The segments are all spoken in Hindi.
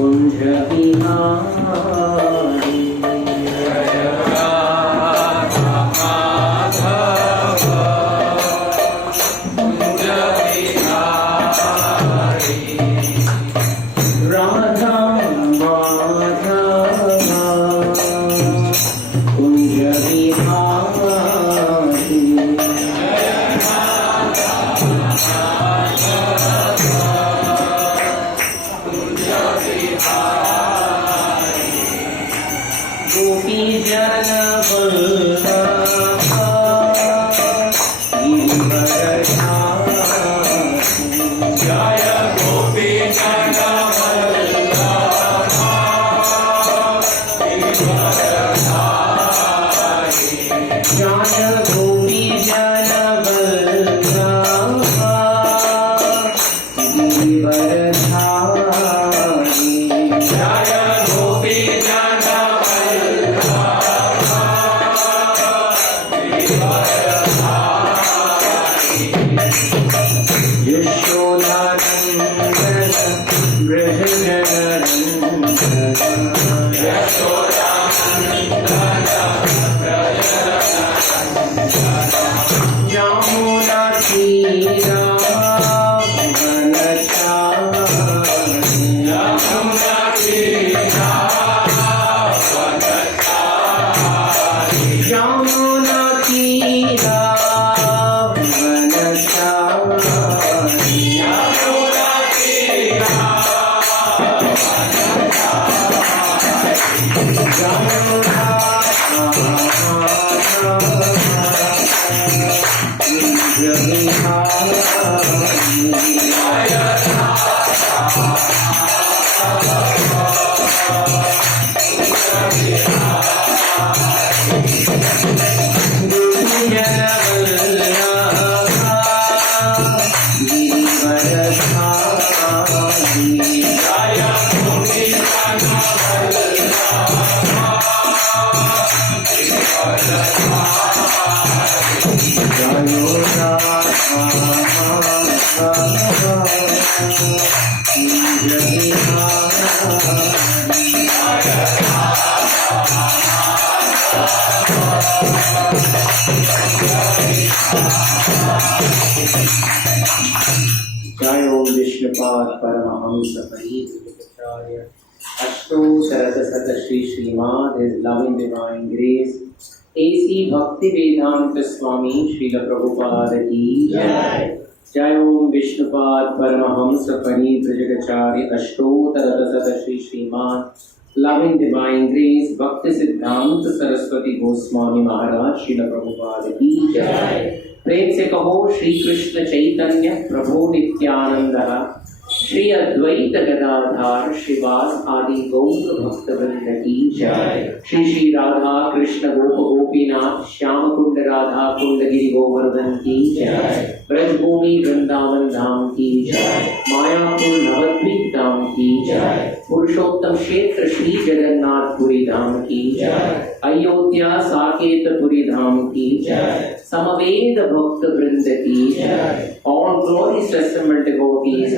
कुंज बिहारी राधा माधव कुंज बिहारी गोपी जन वल्लभा गिरिवरधारी जय गोपी जन वल्लभा गिरिवरधारी जय गोपी जन वल्लभा गिरिवरधारी जय गोपी जन यशोदानंदन ब्रजनंदन यमुना तीरा वनचारी यमुना तीरा वनचारी यमुना तीरा वनचारी यमुना तीरा जय ओम Vishnupad Paramhans परिव्राजकाचार्य अष्टोत्तरशत Shri Shrimad His Loving Divine Grace AC भक्ति वेदांत स्वामी श्रील प्रभुपाद की जय। जय ओम Vishnupad Paramhans परिव्राजकाचार्य अष्टोत्तरशत Shri Shrimad Loving Divine Grace भक्ति सिद्धांत सरस्वती गोस्वामी महाराज श्रील प्रभुपाद की जय। प्रेम से कहो श्री कृष्ण चैतन्य प्रभु नित्यानंद श्री अद्वैत गदाधार श्रीवास आदि गौर भक्त वृंद की जय। श्री श्री राधा कृष्ण गोप गोपीनाथ श्याम कुंड राधा कुंड गिरि गोवर्धन की जय। ब्रजभूमि वृंदावन धाम की जय। मायापुर नवद्वीप धाम की जय। पुरुषोत्तम क्षेत्र श्री जगन्नाथपुरी धाम की जय। अयोध्या साकेतपुरी धाम की जय। समवेद भक्त वृंद की जय। All glorious assembled devotees,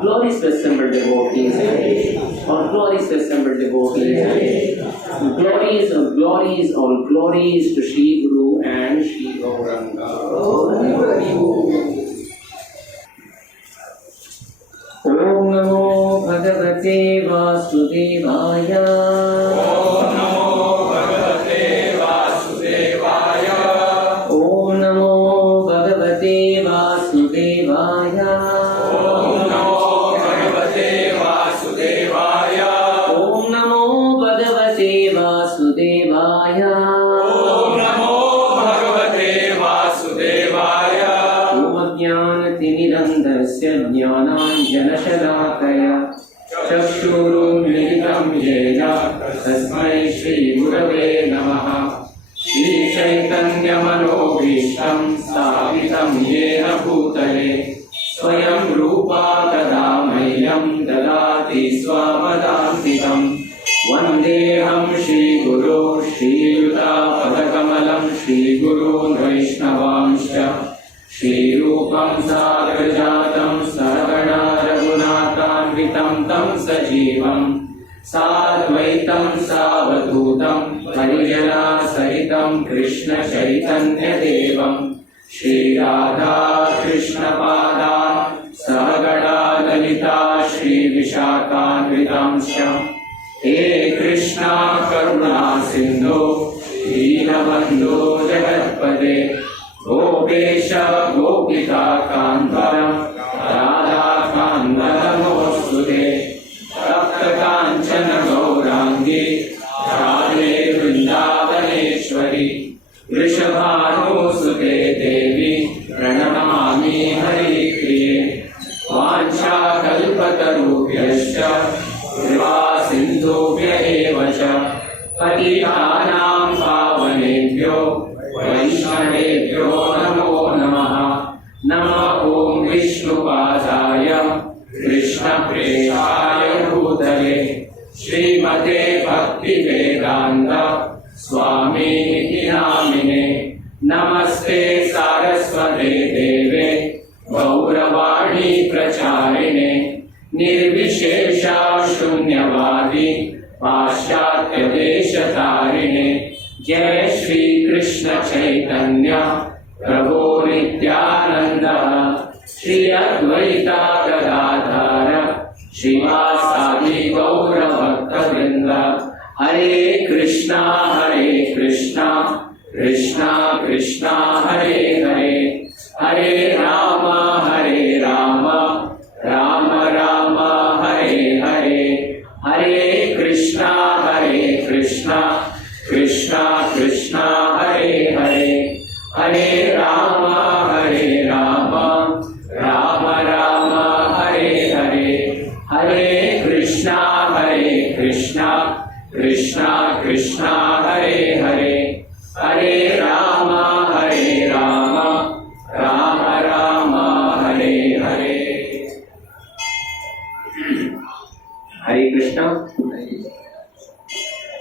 glorious assembled devotees, all glorious assembled devotees, glories of glories, all glories to Shri Guru and Shri Gauranga. Om Namo Bhagavate Vasudevaya. Om Namo Bhagavate Vasudevaya. Om Namo Bhagavate Vasudevaya. Om Namo Bhagavate Vasudevaya. Om Namo Bhagavate Vasudevaya. Om Namo Bhagavate Vasudevaya. Om Jnana-timirandhasya Jnananjana-shalakaya चक्षुरुन्मीलितं येन तस्मै श्रीगुरवे नमः। श्रीचैतन्यमनोभीष्टं स्थापितं येन भूतले स्वयं रूपा कदा मह्यं ददाति स्वपदान्तिकं। वन्देऽहं श्रीगुरो श्रीयुतापदकमलं श्रीगुरून् वैष्णवांश्च श्रीरूपं साग्रजातं सहगणा रघुनाथान्वितं सद्वैतं तं सजीवं साद्वैतं सावधूतं परिजना सहितं कृष्ण चैतन्य देवं श्री राधा कृष्ण पादान् सहगणा ललिता श्री विशाखान्वितांश्च हे कृष्णा करुणा सिन्धो दीनबन्धो जगत्पते गोपेश गोपिका कान्तं राधा कान्तं नमोऽस्तुते तप्त काञ्चन गौराङ्गी राधे वृन्दावनेश्वरी वृषभानुसुते देवी प्रणमामि हरिप्रिये वाञ्छाकल्पतरुभ्यश्च कृपा सिन्धुभ्य एव च पतितानां पावनेभ्यो वैष्णवेभ्यो नमो नमः नमः ॐ विष्णुपादाय कृष्णप्रेष्ठाय भूतले श्रीमते भक्तिवेदान्त स्वामी नामिने नमस्ते सारस्वते देवे गौरवाणी प्रचारिणे निर्विशेषा शून्यवादी पाश्चात्य देशतारिणे जय श्री कृष्ण चैतन्य प्रभो नित्यानंद श्री अद्वैता गदाधर श्रीवासादि गौर भक्तवृंद हरे कृष्णा कृष्णा कृष्णा हरे हरे हरे राम राम राम हरे हरे हरे कृष्णा कृष्णा कृष्णा हरे हरे हरे राम राम हरे हरे हरे कृष्णा कृष्णा हरे हरे हरे राम राम हरे हरे। हरे कृष्णा।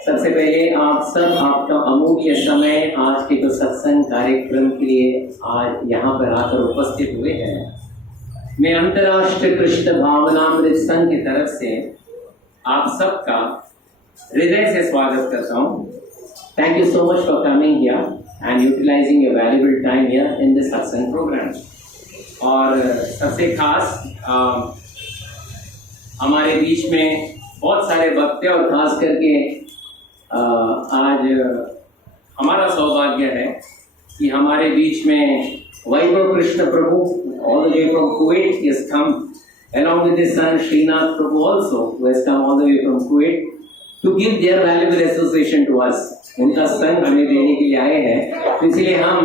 सबसे पहले आप सब आपका अमूल्य समय आज के तो सत्संग कार्यक्रम के लिए आज यहाँ पर आकर उपस्थित हुए हैं। मैं अंतर्राष्ट्रीय कृष्ण भावनामृत संघ की तरफ से आप सबका हृदय से स्वागत करता हूँ। Thank you so much for coming here and utilizing your valuable time here in this satsang program. और सबसे खास हमारे बीच में बहुत सारे भक्त और खास करके आज हमारा सौभाग्य है कि हमारे बीच में वैभव कृष्ण प्रभु all the way from Kuwait he has come along with his son Srinath Prabhu also who has come all the way from Kuwait to give their valuable association to us। उनका संग हमें देने के लिए आए हैं, तो इसलिए हम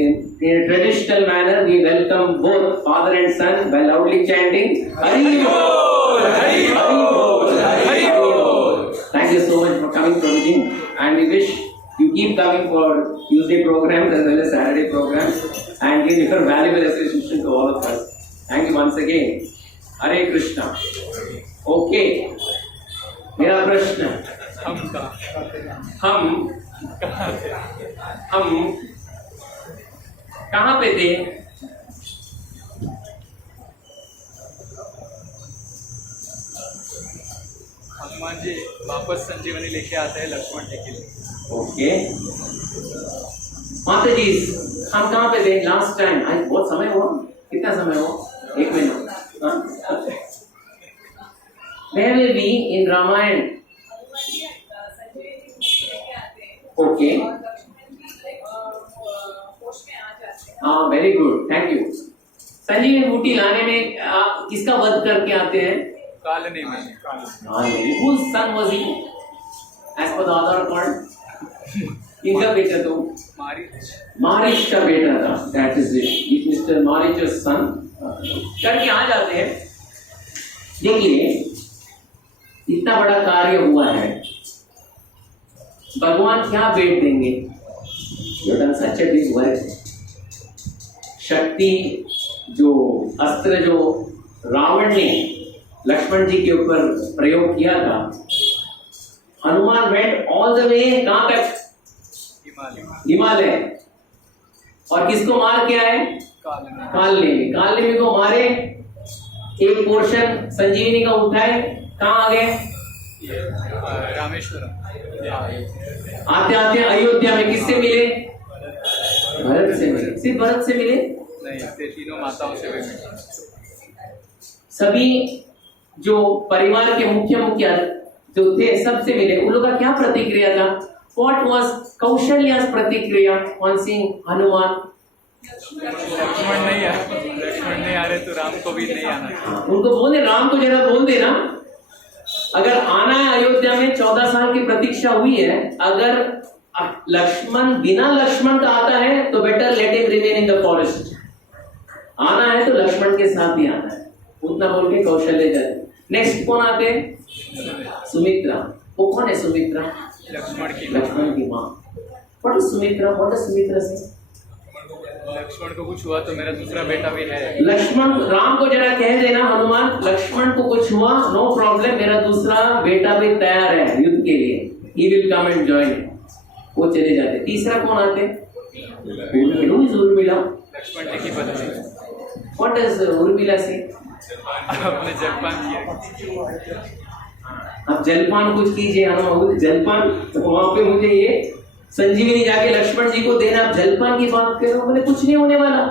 in a traditional manner we welcome both father and son by loudly chanting Hari Bol, Hari Bol, Hari Bol। Thank you so much for coming, Prabhuji, and we wish you keep coming for Tuesday programs as well as Saturday programs and give your valuable association to all of us। Thank you once again। Hare Krishna. Okay, मेरा प्रश्न, हम कहाँ पे थे? हनुमान जी वापस संजीवनी लेके आते हैं लक्ष्मण जी के लिए। ओके माता जी, हम कहाँ पे थे लास्ट टाइम? आज बहुत समय हुआ, कितना समय हुआ? 1 महीना। Where will be in Ramayana? Okay, हाँ, वेरी गुड, थैंक यू। संजीवनी बूटी लाने में आप किसका वध करके आते हैं? कालनी में। Whose son was he? As per the other account, किनका बेटा तो? मारिच का बेटा था। That is it. If Mr. Marich's son करके आ जाते हैं। देखिए, इतना बड़ा कार्य हुआ है, भगवान क्या भेंट देंगे? You done such a big work। शक्ति जो अस्त्र जो रावण ने लक्ष्मण जी के ऊपर प्रयोग किया था, Hanuman went all the way कहां तक? हिमालय। और किसको मार के आए? कालनेमी को मारे एक पोर्शन संजीवनी का उठाए, कहाँ आ गए? ये रामेश्वरम। आते आते अयोध्या में किससे मिले? भरत से मिले। सिर्फ भरत से मिले नहीं, तीनों माताओं से भी मिले। सभी जो परिवार के मुख्य जो थे सबसे मिले। उन लोगों का क्या प्रतिक्रिया था? What was कौशल्या's प्रतिक्रिया on seeing हनुमान? लक्ष्मण नहीं आ रहे तो राम को भी नहीं आना। उनको बोले राम को जरा बोल देना, अगर आना है अयोध्या में 14 साल की प्रतीक्षा हुई है, अगर लक्ष्मण बिना लक्ष्मण का आता है तो better let him remain in the forest. आना है तो लक्ष्मण के साथ ही आना है, उतना बोल के कौशल्य जाए। नेक्स्ट कौन आते? सुमित्रा। वो कौन है सुमित्रा? लक्ष्मण की माँ। What is Sumitra? What is Sumitra से? लक्ष्मण को कुछ हुआ तो मेरा दूसरा बेटा भी है। लक्ष्मण, राम को जरा कह देना हनुमान, लक्ष्मण को कुछ हुआ नो प्रॉब्लम, मेरा दूसरा बेटा भी तैयार है युद्ध के लिए, he will come and join. वो चले जाते। तीसरा कौन आते? उर्मिला। लक्ष्मण जी की पत्नी। व्हाट इज उर्मिला से? अपने जलपान किया। अब जलपान कुछ कीजिए, हनुमान जलपान, तो वहां पे मुझे ये संजीवनी जाके लक्ष्मण जी को देना। आप जलपान की बात कर रहे हो? बोले कुछ नहीं होने वाला,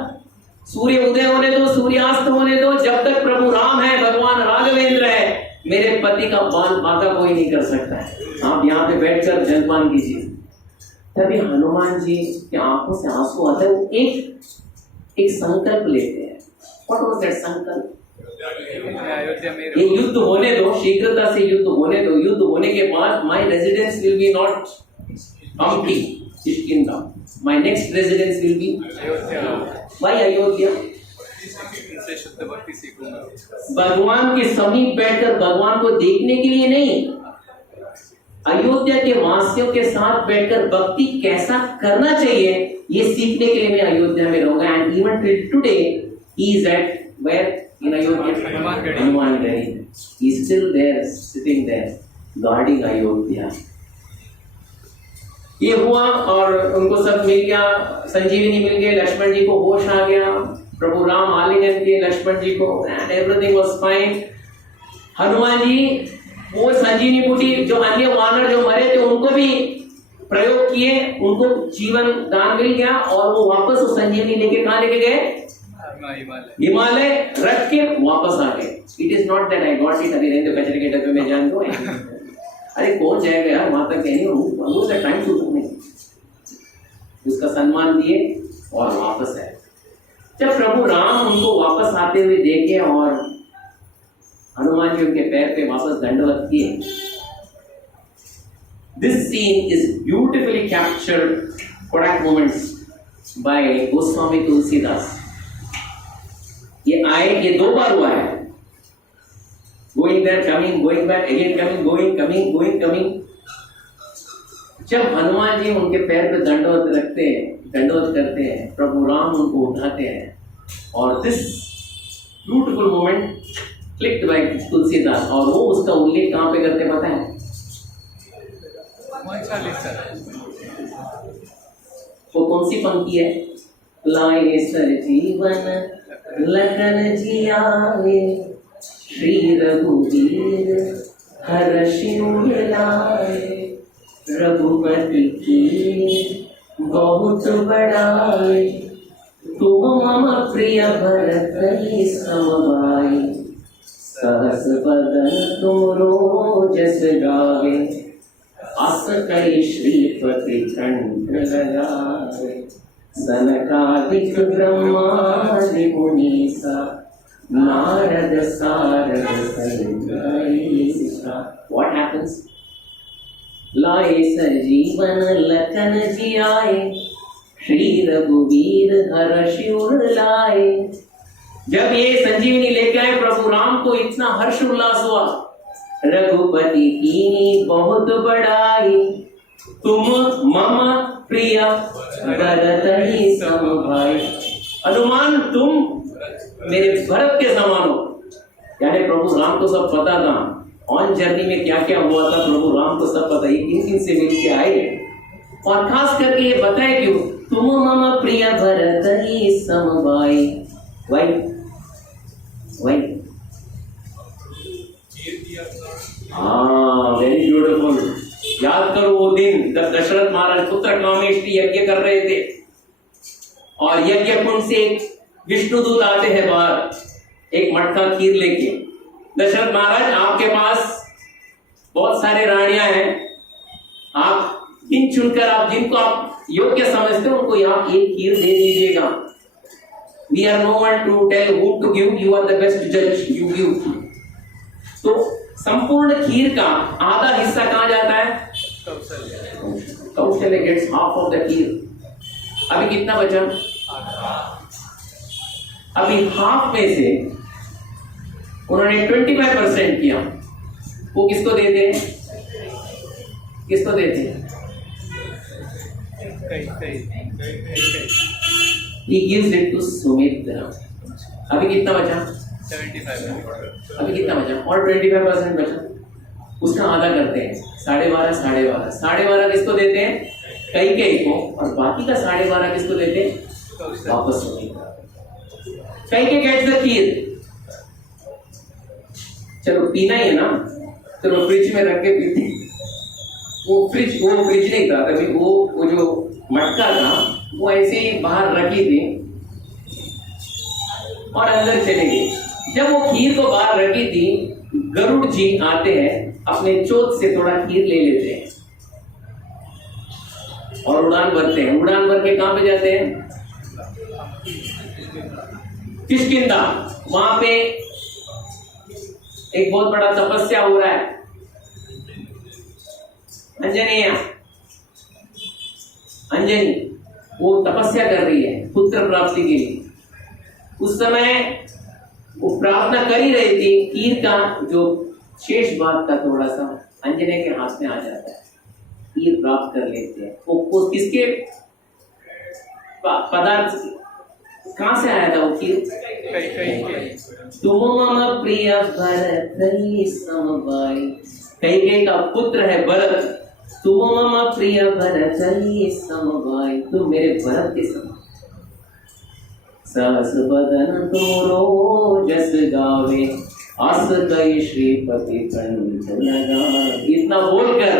सूर्य उदय होने दो, सूर्यास्त होने दो, जब तक प्रभु राम है, भगवान राघवेंद्र है, मेरे पति का बाल बांका कोई नहीं कर सकता है। आप यहाँ पे बैठकर जलपान कीजिए। तभी हनुमान जी की आंखों से आंसू आते हैं। एक संकल्प लेते हैं। What was that संकल्प? ये युद्ध होने दो, शीघ्रता से युद्ध होने दो। युद्ध होने के बाद my residence will be not Hampi, Kishkinda. My next residence will be Why Ayodhya? इनसे शुद्ध भक्ति सीखूंगा। भगवान के समीप बैठकर भगवान को देखने के लिए नहीं, अयोध्या के वासियों के साथ बैठकर भक्ति कैसा करना चाहिए ये सीखने के लिए मैं अयोध्या में रहूंगा। And even till today he is at where in Ayodhya? Hanuman. He is still there, sitting there, guarding Ayodhya. ये हुआ और उनको सब मिल गया, संजीवनी मिल गए, लक्ष्मण जी को होश आ गया, प्रभु राम आलिंगन किए लक्ष्मण जी को, and everything was fine. Hanuman ji वो संजीवनी बूटी, जो अन्य वानर जो मरे थे उनको भी प्रयोग किए, उनको जीवन दान मिल गया और वो वापस उस संजीवनी लेके कहाँ लेके गए? हिमालय रख के वापस आ गए। It is not that I got it, अभी नहीं तो कचरे के डब्बे में जान दो। अरे कौन जाएगा यार वहां तक, कहनी टाइम टू नहीं। उसका सम्मान दिए और वापस आए। जब प्रभु राम उनको वापस आते हुए देखे और हनुमान जी उनके पैर पे वापस दंडवत किए, this scene is beautifully captured Kodak moments by Goswami Tulsidas. ये आए, ये 2 बार हुआ है, going there, coming, going back, again coming, going, coming, going, coming. जब हनुमान जी उनके पैर पे दंडवत रखते हैं, दंडवत करते हैं, प्रभु राम उनको उठाते हैं और this beautiful moment clicked by Tulsidas. और वो उसका उल्लेख कहाँ पे करते पता है? वो कौन सी पंक्ति है? लाए सर जीवन लखन जी आए, श्री रघुवीर हर्षि लाए, रघुपति की बहुत बड़ाई, तुम मम प्रिय भरत ही समभाई, सहस बदन तुम रोजस गावे, अस कई श्रीपति कंठ लगाए, सनकादिक ब्रह्मादि मुनीसा, नारद सारद सहित। What happens? लाए संजीवन लखन जी आए, श्री रघुवीर हर्षि लाए। जब ये संजीवनी लेके आए प्रभु राम को इतना हर्ष उल्लास हुआ। रघुपति की बहुत बड़ाई, तुम मम प्रिय भरत ही समभाई। हनुमान तुम मेरे भरत के समान हो। यानी प्रभु राम को सब पता था, ऑन जर्नी में क्या क्या हुआ था प्रभु राम को सब पता, किन किन से मिल के आए और खास करके ये बताए क्यों? तुम मम प्रिय भरत ही समभाई। वाई हाँ, वेरी ब्यूटीफुल। याद करो वो दिन जब दशरथ महाराज पुत्र कामेष्टि यज्ञ कर रहे थे और यज्ञ कुंड से विष्णुदूत आते हैं बाहर एक मटका खीर लेके। दशरथ महाराज, आपके पास बहुत सारे रानियां हैं, आप इन चुनकर आप जिनको आप योग्य समझते हो उनको आप एक खीर दे दीजिएगा। We are no one to tell who to give, you are the best judge, you give। तो संपूर्ण खीर का आधा हिस्सा कहां जाता है? कौशल्य गेट्स हाफ ऑफ द खीर। अभी कितना बचा? अभी हाफ में से उन्होंने 25% किया, वो किसको देते हैं? किसको देते हैं? He gives it to Sumitra। अभी कितना बचा? 75। अभी कितना बचा? और 25% बचा, उसका आधा करते हैं, 12.5 12.5 12.5 किसको देते हैं? कैकेयी को। और बाकी का 12.5 किसको देते हैं? वापस सुमित्रा। कैकेयी गेट्स द खीर। चलो पीना ही है ना, चलो फ्रिज में रख के पीते। वो फ्रिज नहीं था तभी, वो जो मटका था वो ऐसे ही बाहर रखी थी और अंदर चले गई। जब वो खीर को बाहर रखी थी, गरुड़ जी आते हैं, अपने चोट से थोड़ा खीर ले लेते हैं और उड़ान भरते हैं। उड़ान भर के कहां पे जाते हैं? किष्किंधा। वहां पे एक बहुत बड़ा तपस्या हो रहा है। अंजनी वो तपस्या कर रही है पुत्र प्राप्ति के लिए। उस समय वो प्रार्थना कर ही रही थी, खीर का जो शेष भाग का थोड़ा सा अंजनी के हाथ में आ जाता है, खीर प्राप्त कर लेते हैं। वो किसके पदार्थ कहां से आया था वो खीर? तुम मम प्रिय भरत समवाई। कैकेयी का पुत्र है भरत। तुम मम प्रिय भरत समवाई, तुम मेरे भरत के समान। सहस बदन तोरो जस गावे, अस कई श्रीपति कंठ लगावे। इतना बोलकर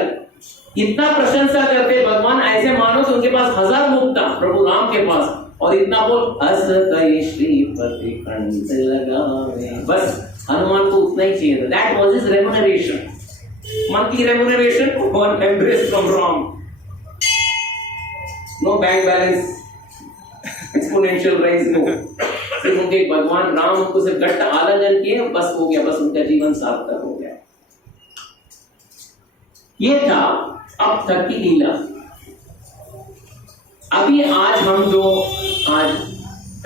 इतना प्रशंसा करते भगवान, ऐसे मानो तो उनके पास 1000 मुख था प्रभु राम के पास, और इतना बोल अस कई श्रीपति कंठ लगावे। बस हनुमान को उतना ही चाहिए था। That was his remuneration, monthly remuneration for embrace from Ram। No bank balance, exponential rise, no। सिर्फ उनके भगवान राम उनको सिर्फ गट्ट आलिंगन किए, बस हो गया, बस उनका जीवन सार्थक हो गया। ये था अब तक की लीला। अभी आज हम जो आज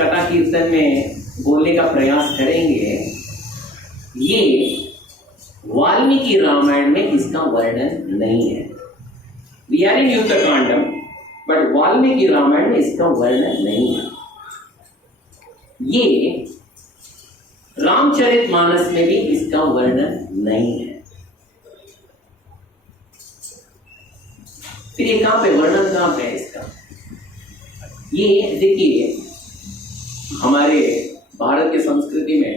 कथा कीर्तन में बोलने का प्रयास करेंगे, ये वाल्मीकि रामायण में इसका वर्णन नहीं है। We are in Yuddhakandam, but Valmiki Ramayan में इसका वर्णन नहीं है। ये रामचरितमानस में भी इसका वर्णन नहीं है। फिर ये कहां पे वर्णन कहां पे है इसका? ये देखिए, हमारे भारत की संस्कृति में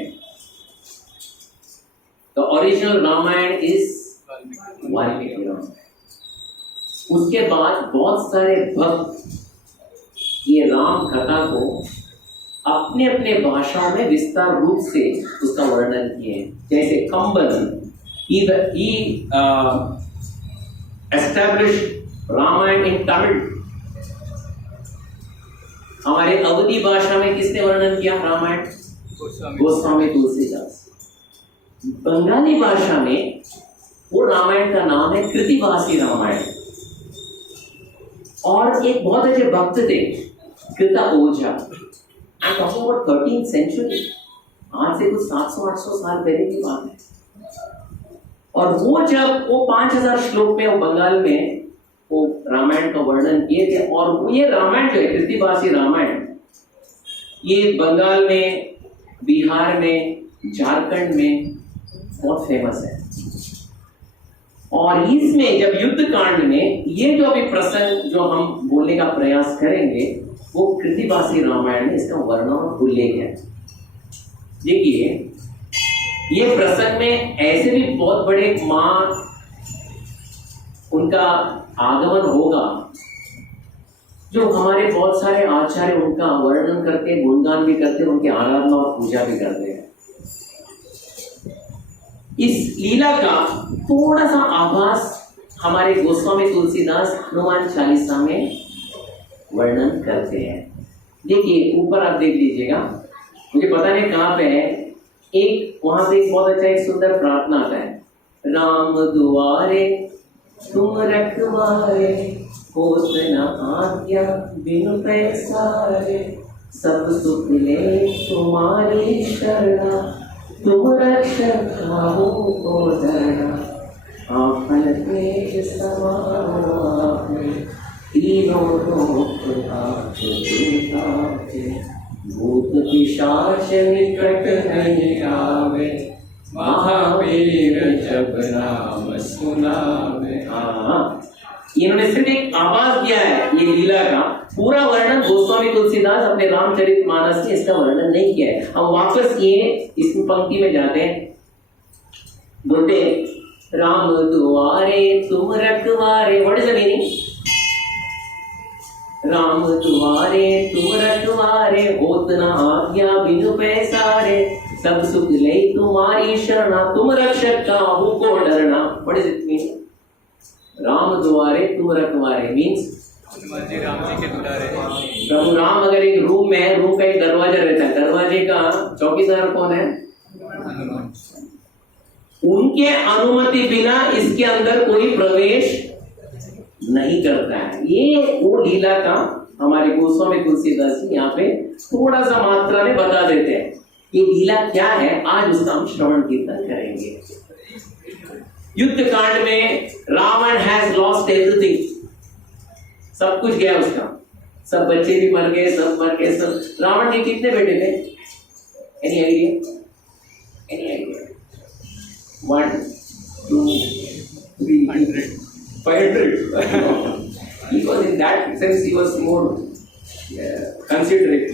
The original Ramayan is Valmiki Ramayan. उसके बाद बहुत सारे भक्त ये राम कथा को अपने अपने भाषाओं में विस्तार रूप से उसका वर्णन किए। जैसे कंबन, he established Ramayan in Tamil. हमारे अवधी भाषा में किसने वर्णन किया रामायण? गोस्वामी तुलसीदास। बंगाली भाषा में वो रामायण का नाम है कृतिवासी रामायण। और एक बहुत अच्छे भक्त थे Krita Ojha. I am talking about 13th century, आज से कुछ 700-800 साल पहले की बात है। और वो जब वो 5000 श्लोक में वो बंगाल में वो रामायण का वर्णन किए थे। और ये रामायण जो है कृतिवासी रामायण, ये बंगाल में, बिहार में, झारखंड में बहुत फेमस है। और इसमें जब युद्ध कांड में ये जो अभी प्रसंग जो हम बोलने का प्रयास करेंगे, वो कृतिवासी रामायण में इसका वर्णन और उल्लेख है। देखिए, ये प्रसंग में ऐसे भी बहुत बड़े मां उनका आगमन होगा, जो हमारे बहुत सारे आचार्य उनका वर्णन करते हैं, गुणगान भी करते हैं, उनकी आराधना और पूजा भी करते हैं। इस लीला का थोड़ा सा आभास हमारे गोस्वामी तुलसीदास हनुमान चालीसा में वर्णन करते हैं। देखिए ऊपर आप देख लीजिएगा, मुझे पता नहीं कहाँ पे है, एक वहां पे एक बहुत अच्छा एक सुंदर प्रार्थना आता है, राम दुआरे तुम रखवारे, होत न आज्ञा बिनु पैसारे, सब सुख ले तुम्हारी शरणा, तुम रक्षक काहू को डरना, आपन तेज समावे, तीनों लोक आपके, भूत पिशाच निकट नहीं आवे, महावीर जब नाम सुनावे। इन्होंने सिर्फ एक आवाज दिया है, ये लीला का पूरा वर्णन गोस्वामी तुलसीदास अपने रामचरितमानस में इसका वर्णन नहीं किया है। हम वापस ये इस पंक्ति में जाते हैं, बोलते राम दुआरे तुम रखवारे, what is the meaning? Ram दुआरे तुम रखवारे, होत न आज्ञा बिनु पैसारे, सब सुख ले तुम्हारी शरणा, तुम रक्षक काहू को डरना। What is it mean? Ram दुआरे तुम रखवारे मीन्स हनुमान जी राम जी के दुलारे। प्रभु राम अगर एक रूम में है, रूम का एक दरवाजा रहता है, दरवाजे का चौकीदार कौन है? हनुमान। उनके अनुमति बिना इसके अंदर कोई प्रवेश नहीं करता है। ये वो लीला का हमारे गोस्वामी तुलसीदास जी यहाँ पे थोड़ा सा मात्रा में बता देते हैं। ये लीला क्या है, आज उसका हम श्रवण कीर्तन करेंगे। युद्ध कांड में रावण हैज लॉस्ट एवरीथिंग, सब कुछ गया उसका, सब बच्चे भी मर गए, सब मर गए सब। रावण के कितने बेटे थे? Any idea? Any idea? 1 2 3 500 because in that sense he was more considerate.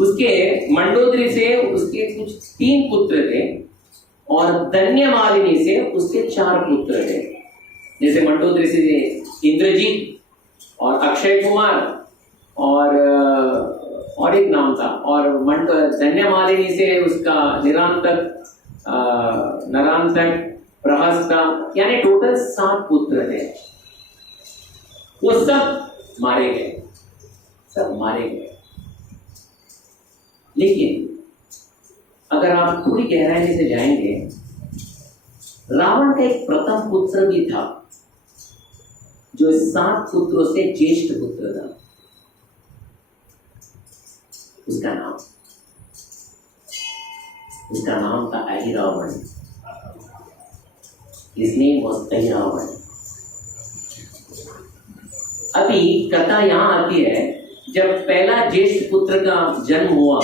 उसके मंडोदरी से उसके कुछ 3 पुत्र थे और धन्यमालिनी से उसके 4 पुत्र थे। जैसे मंडोदरी से इंद्रजीत और अक्षय कुमार और एक नाम था, और धन्यमालिनी से उसका नरांतक प्रहस्ता, यानी टोटल 7 पुत्र थे। वो सब मारे गए, सब मारे गए। लेकिन अगर आप थोड़ी गहराई से जाएंगे, रावण का एक प्रथम पुत्र भी था जो 7 पुत्रों से ज्येष्ठ पुत्र था। उसका नाम था Ahiravan. His name was Ahiravan. अभी कथा यहाँ आती है, जब पहला ज्येष्ठ पुत्र का जन्म हुआ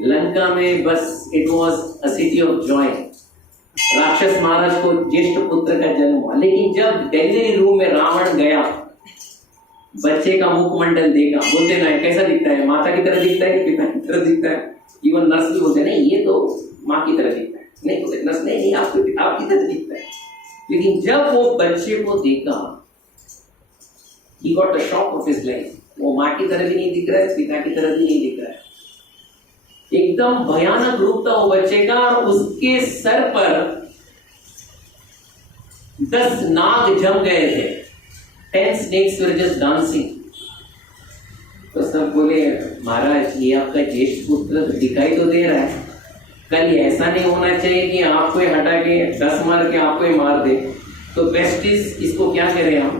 लंका में, बस it was a city of Joy. राक्षस महाराज को ज्येष्ठ पुत्र का जन्म हुआ, लेकिन जब डेली रूम में रावण गया, बच्चे का मुखमंडल देखा, बोलते ना कैसा दिखता है, माता की तरह दिखता है, पिता की तरह दिखता है। इवन नर्स भी बोलते नहीं ये तो माँ की तरह दिखता है, नहीं बोलते नर्स नहीं आपकी तरह दिखता है। लेकिन जब वो बच्चे को देखा, he got the shock of his life। वो माँ की तरह भी नहीं दिख रहा है, पिता की तरह भी नहीं दिख रहा है, एकदम भयानक रूप था वो बच्चे का। और उसके सर पर 10 नाग जम गए थे, 10 snakes were just dancing। तो सब बोले महाराज ये आपका ज्येष्ठ पुत्र दिखाई तो दे रहा है, कल ऐसा नहीं होना चाहिए कि आपको हटा के 10 मार के आपको ही मार दे। तो बेस्ट इज इसको क्या करें हम,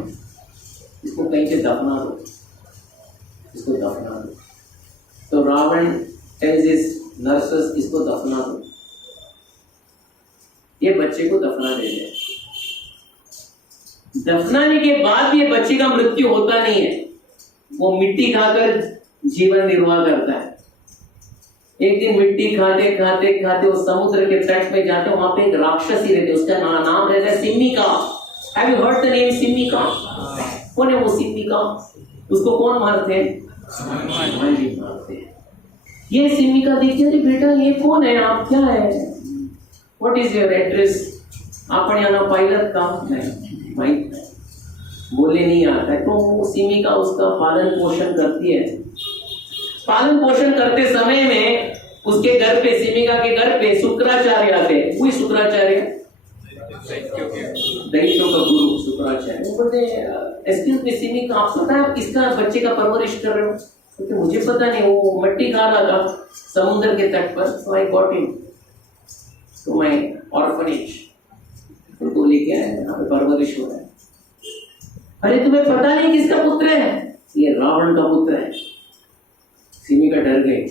इसको कहीं पे दफना दो, इसको दफना दो। तो रावण tells his nurses इसको दफना दो, ये बच्चे को दफना दे दे। दफनाने के बाद ये बच्चे का मृत्यु होता नहीं है, वो मिट्टी खाकर जीवन निर्वाह करता है। एक दिन मिट्टी खाते खाते खाते वो समुद्र के तट में जाते, वहां पे एक राक्षसी रहते, उसका नाम रहता है Simmika. Have you heard the name Simmika? कौन है वो सिम्मिका? उसको कौन मारते हैं? हनुमान जी मारते हैं। ये सिम्मिका देखिए, अरे बेटा ये कौन है, आप क्या है? What is your address? आपण यांना पाहिलं का? नाही, माहित नाही, बोले नहीं आता है। तो वो सिमी का उसका पालन पोषण करती है। पालन पोषण करते समय में उसके घर पे, सिमिका के घर पे शुक्राचार्य आते हैं। कोई शुक्राचार्य? दैत्यों का गुरु शुक्राचार्य। वो बोलते एक्सक्यूज मी सिमिका, आप पता है आप किसका बच्चे का परवरिश कर रहे हो? क्योंकि मुझे पता नहीं, वो मट्टी खा रहा था समुद्र के तट पर, so I got him to my orphanage, उनको लेके आए, यहाँ पे परवरिश हो रहा है। अरे तुम्हें पता नहीं किसका पुत्र है? ये रावण का पुत्र है। सिमिका डर गई,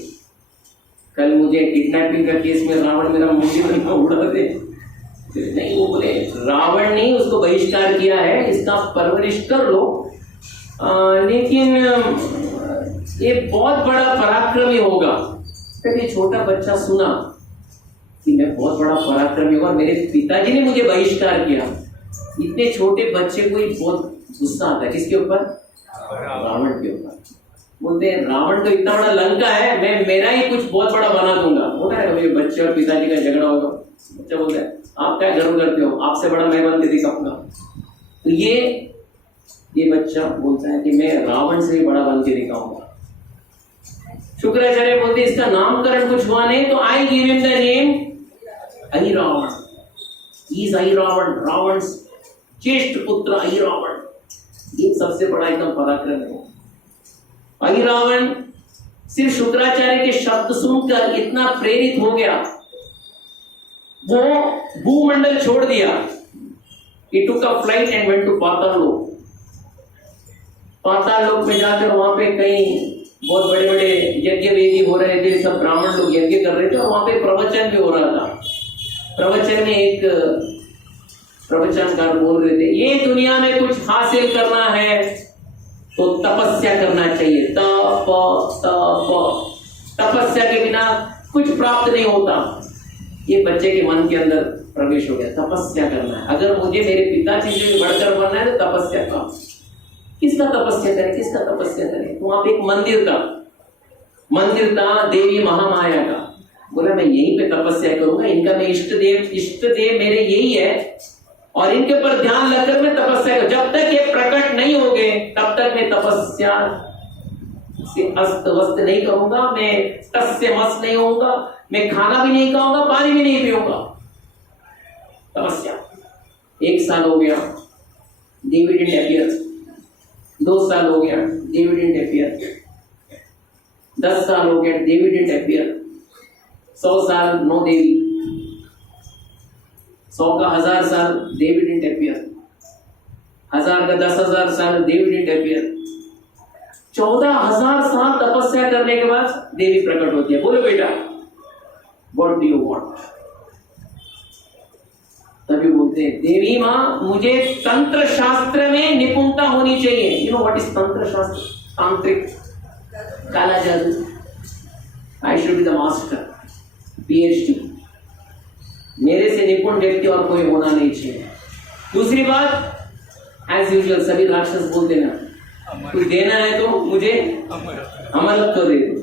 कल मुझे किडनैपिंग का केस में रावण मेरा मंदिर में उड़ा दे। नहीं, वो बोले रावण ने उसको बहिष्कार किया है, इसका परवरिश कर लो, लेकिन ये बहुत बड़ा पराक्रमी होगा। कभी छोटा बच्चा सुना कि मैं बहुत बड़ा पराक्रमी हूँ और मेरे पिताजी ने मुझे बहिष्कार किया, इतने छोटे बच्चे को ही बहुत गुस्सा आता है। किसके ऊपर? रावण के ऊपर। बोलते हैं रावण तो इतना बड़ा लंका है, मैं मेरा ही कुछ बहुत बड़ा बना दूंगा। होता है कभी बच्चे और पिताजी का झगड़ा होगा, बच्चा बोलता है आप क्या गर्व करते हो, आपसे बड़ा मैं बन के दिखाऊंगा। तो ये बच्चा बोलता है कि मैं रावण से भी बड़ा बन के दिखाऊंगा। शुक्राचार्य बोलते इसका नामकरण कुछ हुआ नहीं, तो I give him the name Ahiravan. Is Ahiravan, Ravan ज्येष्ठ पुत्र अहिरावण, ये सबसे बड़ा एकदम पराक्रम है। अहिरावण सिर्फ शुक्राचार्य के शब्द सुनकर इतना प्रेरित हो गया, वो भूमंडल छोड़ दिया। He took a flight and went to पाताल लोक। पाताल लोक में जाकर वहां पे कई बहुत बड़े बड़े यज्ञ वेदी हो रहे थे, सब ब्राह्मण लोग यज्ञ कर रहे थे और वहां पे प्रवचन भी हो रहा था। प्रवचन में एक प्रवचनकार बोल रहे थे ये दुनिया में कुछ हासिल करना है तो तपस्या करना चाहिए। तपस्या के बिना कुछ प्राप्त नहीं होता। ये बच्चे के मन के अंदर प्रवेश हो गया, तपस्या करना है। अगर मुझे मेरे पिताजी से बढ़कर बनना है तो तपस्या का। किसका तपस्या करें, किसका तपस्या करें? तो वहां पे एक मंदिर था देवी महामाया का। बोला मैं यहीं पे तपस्या करूंगा, इनका मैं इष्ट देव मेरे यही है और इनके ऊपर ध्यान लगकर मैं तपस्या करूं। जब तक ये प्रकट नहीं होंगे तब तक मैं तपस्या से अस्त वस्त नहीं करूंगा, मैं तस्य मस्त नहीं होऊंगा, मैं खाना भी नहीं खाऊंगा, पानी भी नहीं पीऊंगा। तपस्या 1 साल हो गया, देवी डिडंट अपीयर। 2 साल हो गया, देवी डिडंट अपीयर। 10 साल हो गया, देवी डिडंट अपीयर। 100 साल नो देवी। 100 का 1000 साल देवी डिडंट अपीयर। 1000 का 10,000 साल देवी डिडंट अपीयर। 14,000 साल तपस्या करने के बाद देवी प्रकट होती है। बोलो बेटा व्हाट डू यू वांट? तभी बोलते हैं देवी माँ मुझे तंत्र शास्त्र में निपुणता होनी चाहिए। यू नो व्हाट इज तंत्र शास्त्र? तांत्रिक, काला जादू। I should be the master, PhD। मेरे से निपुण व्यक्ति और कोई होना नहीं चाहिए। दूसरी बात, एज यूजुअल सभी राक्षस बोलते ना कुछ देना है तो मुझे अमरत्व दे दो।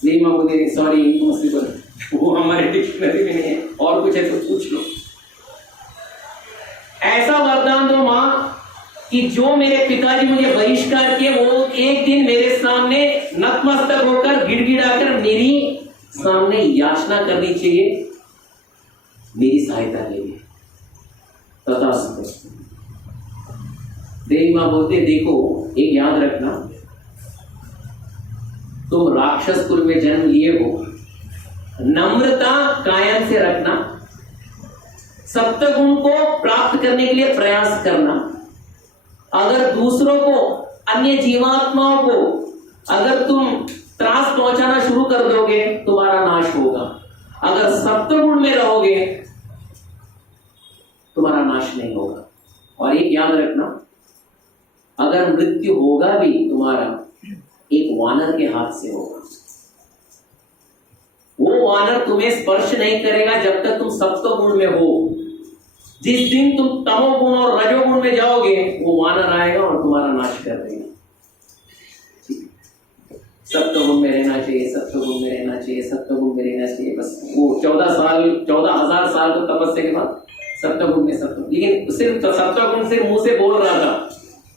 नहीं माँ बोले सॉरी इम्पॉसिबल, वो हमारे डिक्शनरी में नहीं है, और कुछ है तो पूछ लो। ऐसा वरदान दो माँ कि जो मेरे पिताजी मुझे बहिष्कार किए वो एक दिन मेरे सामने नतमस्तक होकर गिड़गिड़ाकर मेरी सामने याचना करनी चाहिए मेरी सहायता के लिए। तथास्तु। देवी मां बोलते देखो एक याद रखना, तुम राक्षस कुल में जन्म लिए हो, नम्रता कायम से रखना, सप्तगुण को प्राप्त करने के लिए प्रयास करना। अगर दूसरों को, अन्य जीवात्माओं को अगर तुम त्रास पहुंचाना शुरू कर दोगे तुम्हारा नाश होगा। अगर सप्तगुण में रहोगे तुम्हारा नाश नहीं होगा। और एक याद रखना, अगर मृत्यु होगा भी तुम्हारा एक वानर के हाथ से होगा। वो वानर तुम्हें स्पर्श नहीं करेगा जब तक तुम सप्तगुण में हो। जिस दिन तुम तमोगुण और रजोगुण में जाओगे वो वानर आएगा और तुम्हारा नाश कर देगा। सत्वगुण में रहना चाहिए, सत्वगुण में रहना चाहिए, सत्वगुण में रहना चाहिए। बस वो 14,000 साल को तपस्या के बाद सत्वगुण में सत्व, लेकिन सिर्फ सत्वगुण से मुंह से बोल रहा था,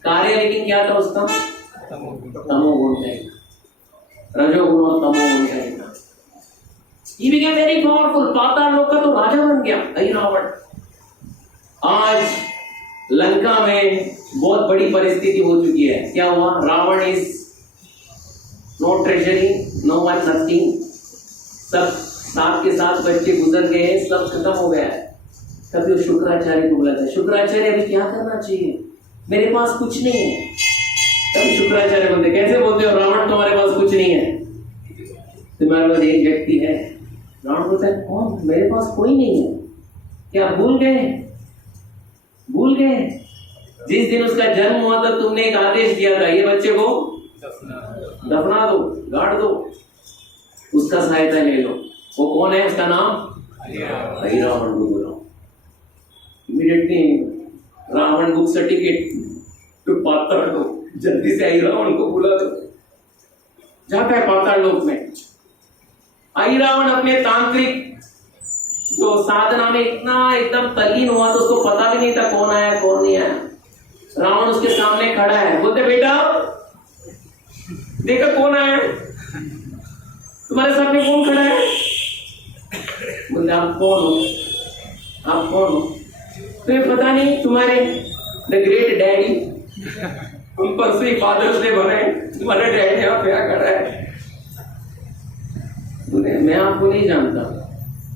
कार्य लेकिन क्या था उसका? तमोगुण का, रजोगुण और तमोगुण का। He became very powerful। पाताल लोक का तो राजा बन गया रावण। आज लंका में बहुत बड़ी परिस्थिति हो चुकी है। क्या हुआ? Ravan is no treasury, no one, nothing. सब 7 के 7 बच्चे गुजर गए, सब खत्म हो गया है। तभी शुक्राचार्य को बोला था, शुक्राचार्य अभी क्या करना चाहिए, मेरे पास कुछ नहीं है। तभी शुक्राचार्य बोलते, कैसे बोलते हो रावण, तुम्हारे पास कुछ नहीं है, तुम्हारे पास एक व्यक्ति है। रावण बोलता है, कौन? मेरे पास कोई नहीं है। क्या भूल गए? भूल गए जिस दिन उसका जन्म हुआ था तुमने एक आदेश दिया था, ये बच्चे को दफना दो, गाड़ दो, उसका सहायता ले लो। वो कौन है? उसका नाम रावण को बुलाओ। इमीडिएटली रावण बुक सर्टिफिकेट तो पाताल लोक, जल्दी से रावण को बुला दो। जाता है पाताल लोक में। रावण अपने तांत्रिक जो साधना में इतना एकदम तल्लीन हुआ तो उसको पता भी नहीं था कौन आया कौन नहीं आया। रावण उसके सामने खड़ा है, बोलते बेटा देखा कौन आया, तुम्हारे सामने कौन खड़ा है? बोलते आप कौन हो, आप कौन हो? तुम्हें पता नहीं तुम्हारे द ग्रेट डैडी, तुम परसों ही फादर्स डे बने, तुम्हारे डैडी यहाँ पे आ खड़ा है। मैं आपको नहीं जानता।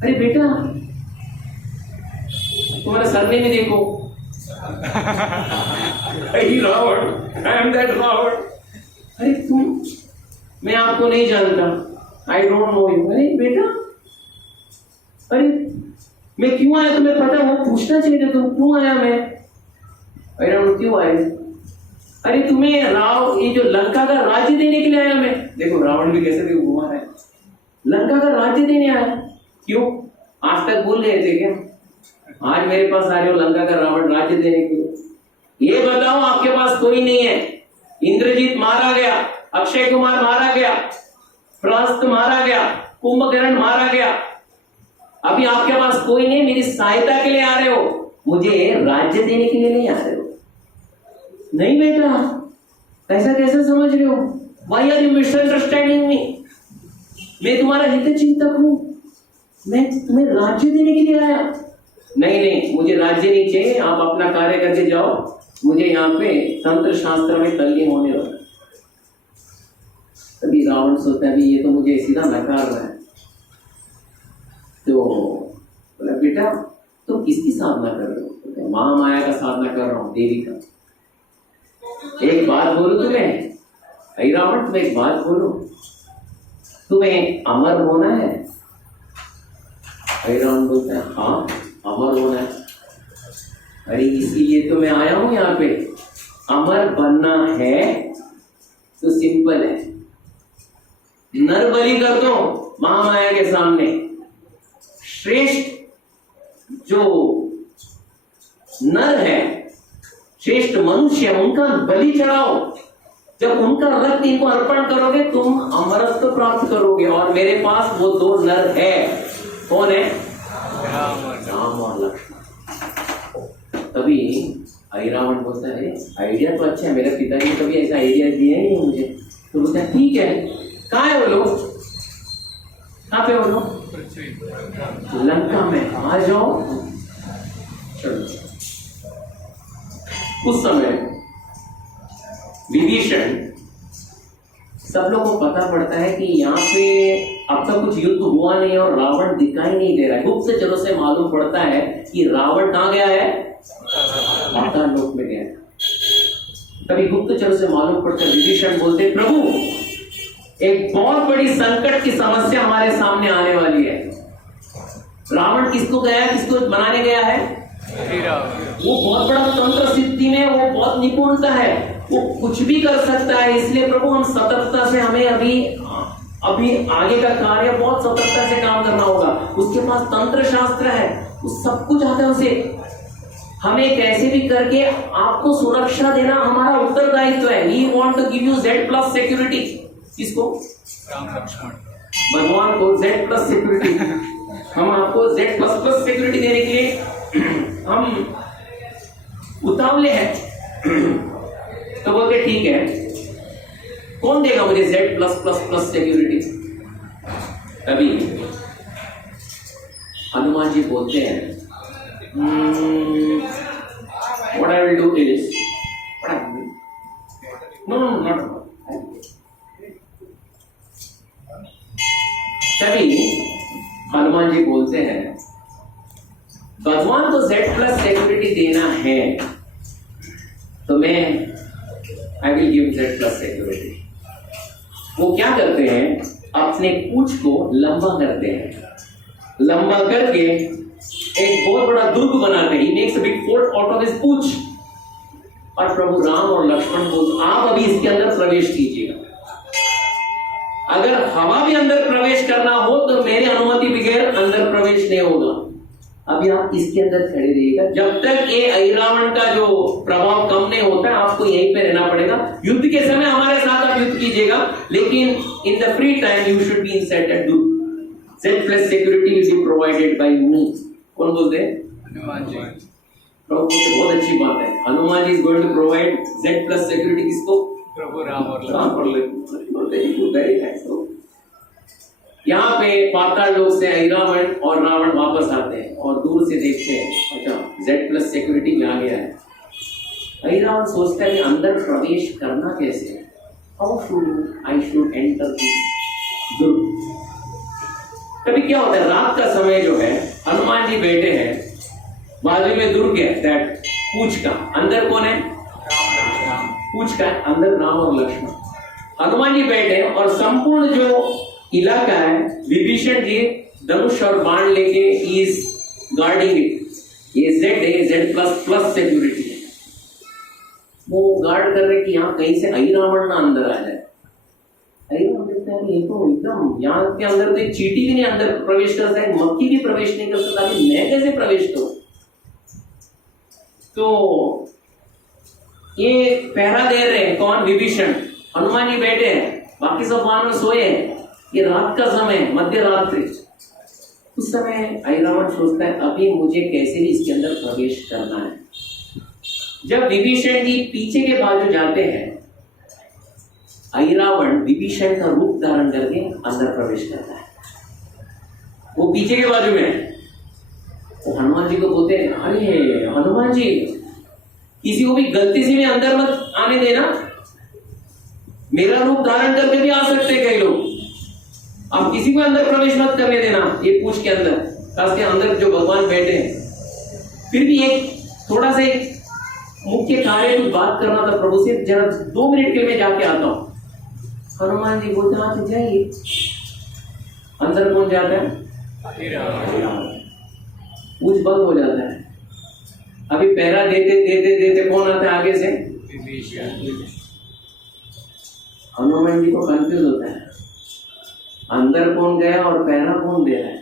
अरे बेटा तुम्हारे सरनेम में देखो, Ravan, I am that Ravan. अरे तुम, मैं आपको नहीं जानता, आई डोंट नो यू। अरे बेटा, अरे मैं क्यों आया तुम्हें पता? वो पूछना चाहिए था, तुम क्यों आया? मैं रावण क्यों आए? अरे तुम्हें ये जो लंका का राज्य देने के लिए आया मैं। देखो रावण भी कैसे भी घुमा है, लंका का राज्य देने आया। क्यों? आज तक भूल गए थे क्या? आज मेरे पास आ रहे हो लंका का रावण राज्य देने के लिए। ये बताओ आपके पास कोई नहीं है, इंद्रजीत मारा गया, अक्षय कुमार मारा गया, प्रहस्त मारा गया, कुंभकर्ण मारा गया, अभी आपके पास कोई नहीं, मेरी सहायता के लिए आ रहे हो, मुझे राज्य देने के लिए नहीं आ रहे हो। नहीं बेटा, ऐसा कैसे समझ रहे हो? Why are you misunderstanding me? मैं तुम्हारा हित चिंतक हूं, मैं तुम्हें राज्य देने के लिए आया। नहीं, मुझे राज्य नहीं चाहिए, आप अपना कार्य करके जाओ, मुझे यहाँ पे तंत्र शास्त्र में तल्लीन होने दो। तभी रावण सोचता है ये तो मुझे सीधा नकार रहा है। तो बोला बेटा तुम किसकी साधना कर रहे हो? महामाया का साधना कर रहा हूँ, देवी का। एक बात बोलूं तुम्हें, रावण तुम्हें एक बात बोलूं, तुम्हें अमर होना है? रावण बोलता है हाँ अमर होना है। अरे इसीलिए तो मैं आया हूं यहाँ पे, अमर बनना है तो सिंपल है, नर बलि कर दो महामाया के सामने। श्रेष्ठ जो नर है, श्रेष्ठ मनुष्य, उनका बलि चढ़ाओ। जब उनका रक्त इनको अर्पण करोगे तुम अमरत्व प्राप्त करोगे। और मेरे पास वो 2 नर है। कौन है? राम और लक्ष्मण। तभी रावण बोलता है आइडिया तो अच्छा है, मेरे पिताजी कभी ऐसा आइडिया दिया ही नहीं मुझे। तो बोलता है ठीक है, कहाँ है वो लोग? कहाँ पे वो लोग? लंका में। आ जाओ। चलो। उस समय विभीषण, सब लोगों को पता पड़ता है कि यहाँ पे अब तक कुछ युद्ध हुआ नहीं और रावण दिखाई नहीं दे रहा है। गुप्तचरों से मालूम पड़ता है कि रावण कहाँ गया है? पाताल लोक में गया है। तभी गुप्तचरों से मालूम पड़ता है, विभीषण बोलते प्रभु एक बहुत बड़ी संकट की समस्या हमारे सामने आने वाली है। रावण किसको गया है, किसको बनाने गया है? वो बहुत बड़ा तंत्र सिद्धि में वो बहुत निपुणता है, वो कुछ भी कर सकता है। इसलिए प्रभु हम सतर्कता से, हमें अभी आगे का कार्य बहुत सतर्कता से काम करना होगा। उसके पास तंत्र शास्त्र है, वो सब कुछ आता है उसे। हमें कैसे भी करके आपको सुरक्षा देना हमारा उत्तरदायित्व है। We want to give you Z+ security, किसको? राम लक्ष्मण। भगवान को Z+ सिक्योरिटी। हम आपको Z++ सिक्योरिटी देने के लिए हम उतावले हैं। तो बोलते ठीक है, कौन देगा मुझे Z++ सिक्योरिटी? तभी हनुमान जी बोलते हैं, what I will do is, तभी हनुमान जी बोलते हैं, भगवान को Z+ सिक्योरिटी देना है तो मैं I will give Z+ security. वो क्या करते हैं, अपने पूंछ को लंबा करते हैं, लंबा करके एक बहुत बड़ा दुर्ग बनाते हैं। He makes a big fort out of his पूंछ। और प्रभु राम और लक्ष्मण को आप अभी इसके अंदर प्रवेश कीजिएगा। अगर हवा भी अंदर प्रवेश करना हो तो मेरी अनुमति बगैर अंदर प्रवेश नहीं होगा। अभी आप इसके अंदर खड़े रहिएगा, जब तक ये अहिरावण का जो प्रभाव कम नहीं होता है, आपको यहीं पे रहना पड़ेगा। युद्ध के समय हमारे साथ आप युद्ध कीजिएगा, लेकिन in the free time you should be inside that दुर्ग। Z+ security will be provided by me. कौन बोलते हैं? हनुमान जी। प्रभु बहुत अच्छी बात है, Hanuman ji is going to provide Z+ security. किसको? प्रभु राम और यहाँ पे पाताल लोक से अहिरावण और रावण वापस आते हैं और दूर से देखते हैं, अच्छा Z+ सिक्योरिटी में आ गया है। अहिरावण सोचता है कि अंदर प्रवेश करना कैसे, how should I should enter this दुर्ग। कभी क्या होता है, रात का समय जो है, हनुमान जी बैठे हैं, बाजू में दुर्ग है, दैट पूंछ का अंदर कौन है? पूंछ का अंदर राम और लक्ष्मण। हनुमान जी बैठे और संपूर्ण जो इलाका है, विभीषण जी धनुष और बाण लेके इज गार्डिंग इट। ये Z+ सिक्योरिटी है, वो गार्ड कर रहे कि यहाँ कहीं से अहिरावण ना अंदर आ जाए। अहिरावण देखते हैं ये तो एकदम, यहाँ के अंदर तो एक चींटी भी नहीं अंदर प्रवेश कर सकता, मक्खी भी प्रवेश नहीं कर सकता, मैं कैसे प्रवेश करूं? तो ये पहरा दे रहे हैं कौन? विभीषण। हनुमान जी बैठे हैं, बाकी सब वानर सोए हैं, ये रात का समय, मध्य रात्रि। उस समय अहिरावण सोचता है अभी मुझे कैसे भी इसके अंदर प्रवेश करना है। जब विभीषण जी पीछे के बाजू जाते हैं, अहिरावण विभीषण का रूप धारण करके अंदर प्रवेश करता है। वो पीछे के बाजू में, वो हनुमान जी को बोलते हैं, अरे हनुमान जी, किसी को भी गलती से भी अंदर मत आने देना, मेरा रूप धारण करके भी आ सकते हैं कई लोग, आप किसी को अंदर प्रवेश मत करने देना ये पूंछ के अंदर, खास के अंदर जो भगवान बैठे हैं। फिर भी एक थोड़ा सा एक मुख्य कार्य कुछ बात करना था प्रभु से, जरा 2 मिनट के लिए जाके आता हूं। हनुमान जी बोलते हैं जाइए। अंदर कौन जाता है? पूंछ बंद हो जाता है। अभी पहरा देते देते देते कौन आता है आगे से? हनुमान जी को कंफ्यूज होता है, अंदर कौन गया और पहरा कौन दे रहा है।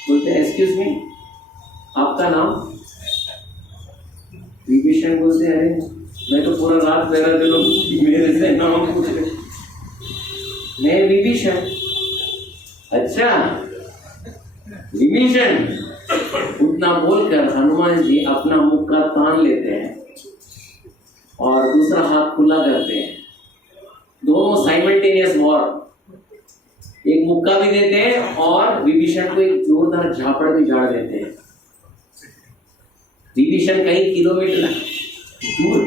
बोलते एक्सक्यूज मी, आपका नाम? विभीषण बोलते अरे मैं तो पूरा रात पहरा दे लो, मेरे से नाम पूछ रहे। मैं विभीषण। अच्छा विभीषण। उतना बोलकर हनुमान जी अपना मुक्का तान लेते हैं और दूसरा हाथ खुला करते हैं। दोनों साइमल्टेनियस वॉर, एक मुक्का भी देते हैं और विभीषण को एक जोरदार झापड़ भी झाड़ देते हैं। विभीषण कई किलोमीटर दूर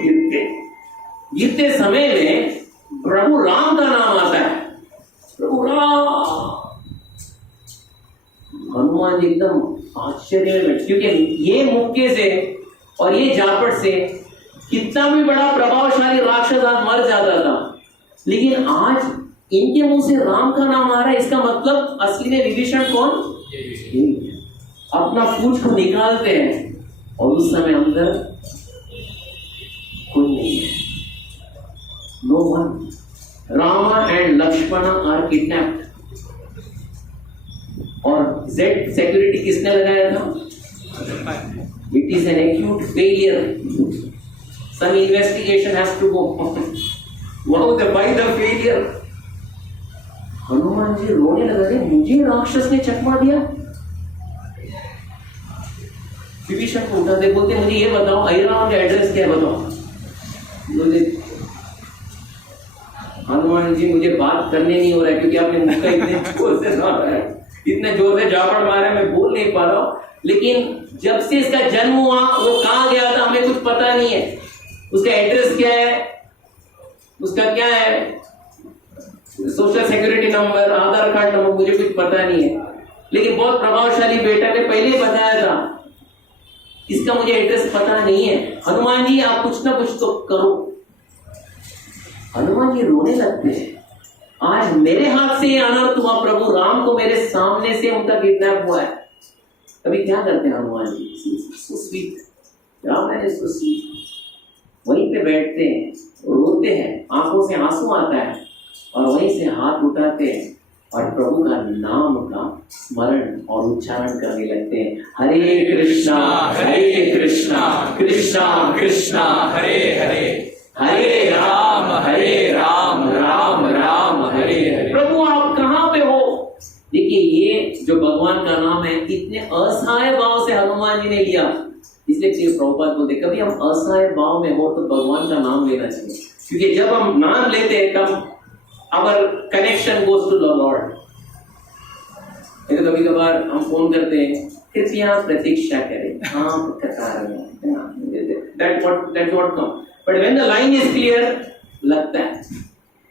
गिरते समय में प्रभु राम का नाम आता है, प्रभु राम। हनुमान जी एकदम आश्चर्य में, क्योंकि ये मुक्के से और ये झापड़ से कितना भी बड़ा प्रभावशाली राक्षस आज मर जाता था, लेकिन आज इनके मुंह से राम का नाम आ रहा है, इसका मतलब असली में विभीषण कौन? अपना पूंछ को निकालते हैं और उस समय अंदर कोई नहीं है, no one. Rama and Lakshman are kidnapped. और Z सिक्योरिटी किसने लगाया था? It is an acute failure, some investigation has to go. Wow, by the failure. Hanuman ji रोने लगे, मुझे राक्षस ने चकमा दिया। विभीषण को उठाते बोलते मुझे ये बताओ ऐरावत का एड्रेस क्या है बताओ। मुझे हनुमान जी मुझे बात करने नहीं हो रहा है क्योंकि आपने मुझे इतने जोर से मारा है, इतने जोर से झापड़ मारा है, मैं बोल नहीं पा रहा हूं। लेकिन जब से इसका जन्म हुआ वो कहां गया था हमें कुछ पता नहीं है। उसका एड्रेस क्या है, उसका क्या है सोशल सिक्योरिटी नंबर, आधार कार्ड नंबर, मुझे कुछ पता नहीं है। लेकिन बहुत प्रभावशाली बेटा ने पहले ही बताया था, इसका मुझे एड्रेस पता नहीं है। हनुमान जी आप कुछ ना कुछ तो करो। हनुमान जी रोने लगते हैं, आज मेरे हाथ से ये अनर्थ हुआ, प्रभु राम को मेरे सामने से उनका किडनैप हुआ है। अभी क्या करते हैं हनुमान जी, राम है इसको वहीं पे बैठते हैं, रोते हैं, आंखों से आंसू आता है और वहीं से हाथ उठाते हैं और प्रभु का नाम का स्मरण और उच्चारण करने लगते हैं। हरे कृष्णा कृष्णा कृष्णा हरे हरे, हरे राम राम राम हरे हरे। प्रभु आप कहाँ पे हो? देखिए ये जो भगवान का नाम है इतने असहाय भाव से हनुमान जी ने लिया, इसलिए प्रिय प्रभुपाद बोलते कभी हम असहाय भाव में हो तो भगवान का नाम लेना चाहिए, क्योंकि जब हम नाम लेते हैं तब our connection goes to the Lord। कभी कभार हम फोन करते हैं, कृपया प्रतीक्षा करें, आप कतार में, that's what come, but when the line is clear लगता है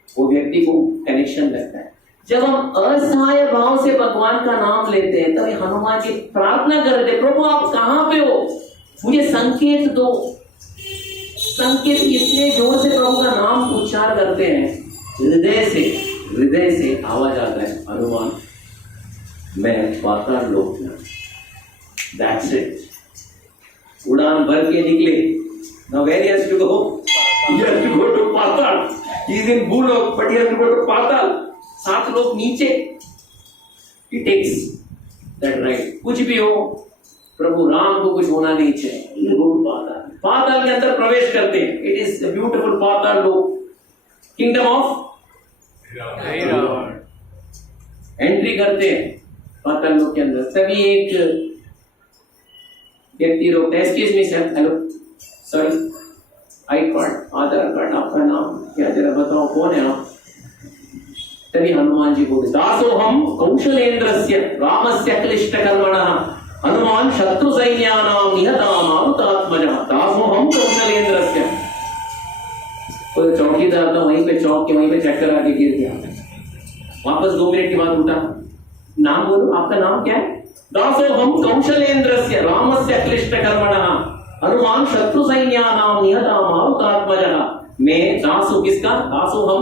वो व्यक्ति को कनेक्शन लगता है। जब हम असहाय भाव से भगवान का नाम लेते हैं तभी हनुमान जी प्रार्थना करते, प्रभु आप कहाँ पे हो, मुझे संकेत दो। संकेत इतने जोर से प्रभु का नाम उच्चार करते हैं, हृदय से आवाज आता है, हनुमान मैं पाताल लोक में, दैट्स इट। उड़ान भर के निकले। Now where he has to go? He has to go to Patal. He is in भूलोक, but he has to go to पाताल। 7 लोग नीचे। He takes that right। कुछ भी हो, प्रभु राम को कुछ होना नहीं चाहिए। He go to पाताल। पाताल के अंदर प्रवेश करते हैं। It is a beautiful पाताल लोक, kingdom of एंट्री करते हैं पाताल लोक के अंदर। तभी एक व्यक्ति रोकता है, excuse me sir, hello sorry, I card, Aadhaar card, आपका नाम क्या जरा बताओ, कौन है आप? तभी हनुमान जी बोलते, दासोहम कौशलेन्द्रस्य रामस्य क्लिष्टकर्मणः हनुमान शत्रु सैन्यानां निहतां मारुतात्मजः। दासोहम कौशलेन्द्रस्य। कोई चौकीदार था वहीं पे, चौक के वहीं पे चक्कर आके गिर गया, वापस 2 मिनट के बाद उठा, नाम बोलो, आपका नाम क्या है? दासोहम कौशलेन्द्रस्य रामस्य क्लिष्टकर्मणः हनुमान शत्रु सैन्यानां निहतां मारुतात्मजः। मैं दास हूं, किसका दास हूं? हम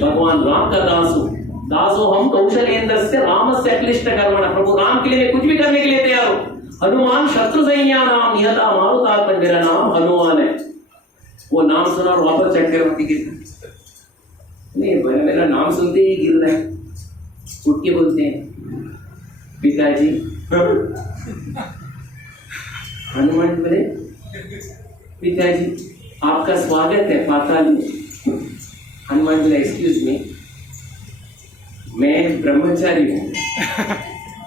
भगवान राम का दास हूं। दासोहम कौशलेन्द्रस्य रामस्य क्लिष्टकर्मणः, प्रभु राम के लिए मैं कुछ भी करने के लिए तैयार हूं। हनुमान शत्रु सैन्यानां निहतां मारुतात्मजः, मेरा नाम हनुमान है। वो नाम सुना और वापस चक्कर होती गिर नहीं, मेरा नाम सुनते ही गिर रहा है। उठ के बोलते हैं, पिताजी। हनुमान बोले, पिताजी आपका स्वागत है पाताल में। हनुमान बोले, एक्सक्यूज मी, मैं ब्रह्मचारी हूँ,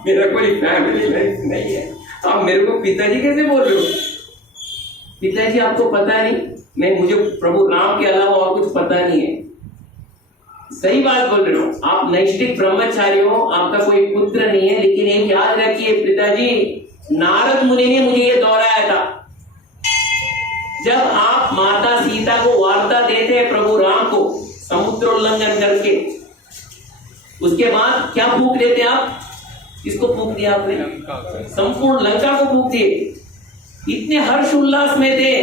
मेरा कोई फैमिली लाइफ नहीं है, आप मेरे को पिताजी कैसे बोल रहे हो? पिताजी आपको पता नहीं, मुझे प्रभु राम के अलावा और कुछ पता नहीं है। सही बात बोल रहे हो, आप नैष्ठिक ब्रह्मचारी हो, आपका कोई पुत्र नहीं है, लेकिन एक याद रखिए पिताजी, नारद मुनि ने मुझे ये दोहराया था, जब आप माता सीता को वार्ता देते हैं प्रभु राम को समुद्रोल्लंघन करके, उसके बाद क्या फूंक देते हैं आप? किसको फूंक दिया आपने? संपूर्ण लंका को फूंक दिए। इतने हर्ष उल्लास में थे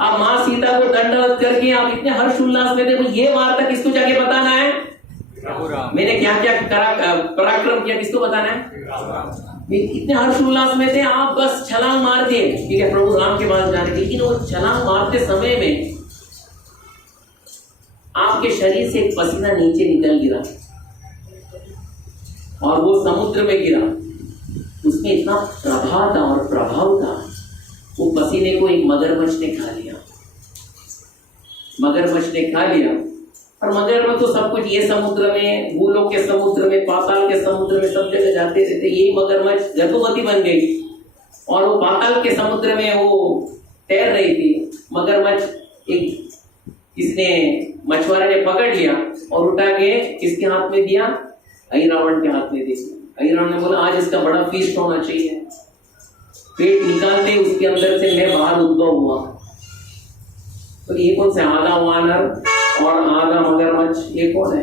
आप, माँ सीता को दंडवत करके आप इतने हर्ष उल्लास में थे, तो ये वार्ता किसको जाके बताना है? मैंने क्या क्या पराक्रम किया, किसको बताना है? इतने हर्ष उल्लास में थे आप, बस छलांग मार दिए, ठीक है, प्रभु राम के पास जाने के। लेकिन वो छलांग मारते समय में आपके शरीर से एक पसीना नीचे निकल गिरा और वो समुद्र में गिरा। उसमें इतना प्रभाव था और प्रभाव था, वो पसीने को एक मगरमच्छ ने खा लिया। मगरमच्छ ने खा लिया। और मगरमच्छ तो सब कुछ, ये समुद्र में, भूलोक के समुद्र में, पाताल के समुद्र में, सब जगह जाते रहते। यही मगरमच्छ गर्भवती बन गई और वो पाताल के समुद्र में वो तैर रही थी। मगरमच्छ एक किसने, मछुआरे ने पकड़ लिया और उठा के किसके हाथ में दिया? अहिरावण के हाथ में दिया। अहिरावण ने बोला आज इसका बड़ा फीस्ट होना चाहिए। पेट निकालते उसके अंदर से मैं बाहर उद्भव हुआ। तो ये कौन से, आधा वानर और आधा मगरमच्छ, ये कौन है?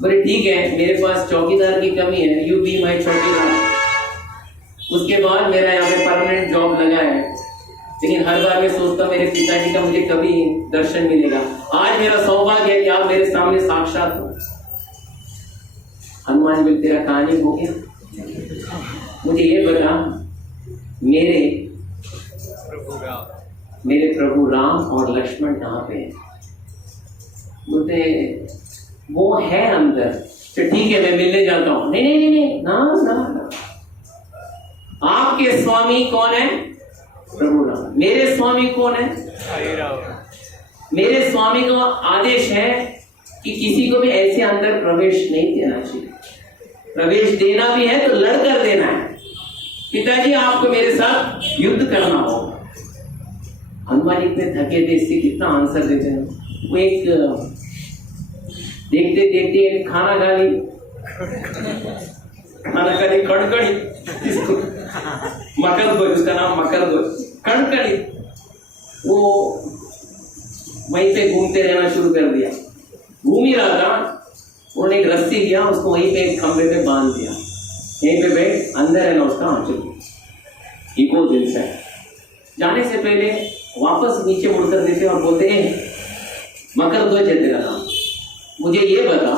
बोले ठीक है, मेरे पास चौकीदार की कमी है, यू बी माई चौकीदार। उसके बाद मेरा यहाँ पे परमानेंट जॉब लगा है, लेकिन हर बार मैं सोचता मेरे पिताजी का मुझे कभी दर्शन मिलेगा। आज मेरा सौभाग्य है कि आप मेरे सामने साक्षात हो। हनुमान जी, तेरा कहानी हो गया, मुझे ये बता मेरे प्रभु राम और लक्ष्मण कहाँ पे हैं? बोलते वो है अंदर। तो ठीक है, मैं मिलने जाता हूँ। नहीं नहीं नहीं नहीं, ना ना ना, आपके स्वामी कौन है? प्रभु राम। मेरे स्वामी कौन है? मेरे स्वामी का आदेश है कि किसी को भी ऐसे अंदर प्रवेश नहीं देना चाहिए। प्रवेश देना भी है तो लड़कर देना है। पिताजी आपको मेरे साथ युद्ध करना होगा। हनुमान इतने थके थे, इससे कितना आंसर देते हैं। वो एक देखते देखते एक खाना खा ली, कड़कड़ी, इसको मकरध्वज, उसका नाम मकरध्वज, कड़कड़ी। वो वहीं पे घूमते रहना शुरू कर दिया। घूम ही रहा था, उन्होंने एक रस्सी किया, उसको वहीं पे एक खंबे पे बांध दिया। यहीं पे बैठ, अंदर है ना उसका आंचल, इको दिल से। जाने से पहले वापस नीचे मुड़कर देते और बोलते हैं मकरध्वज है तेरा नाम, मुझे ये बता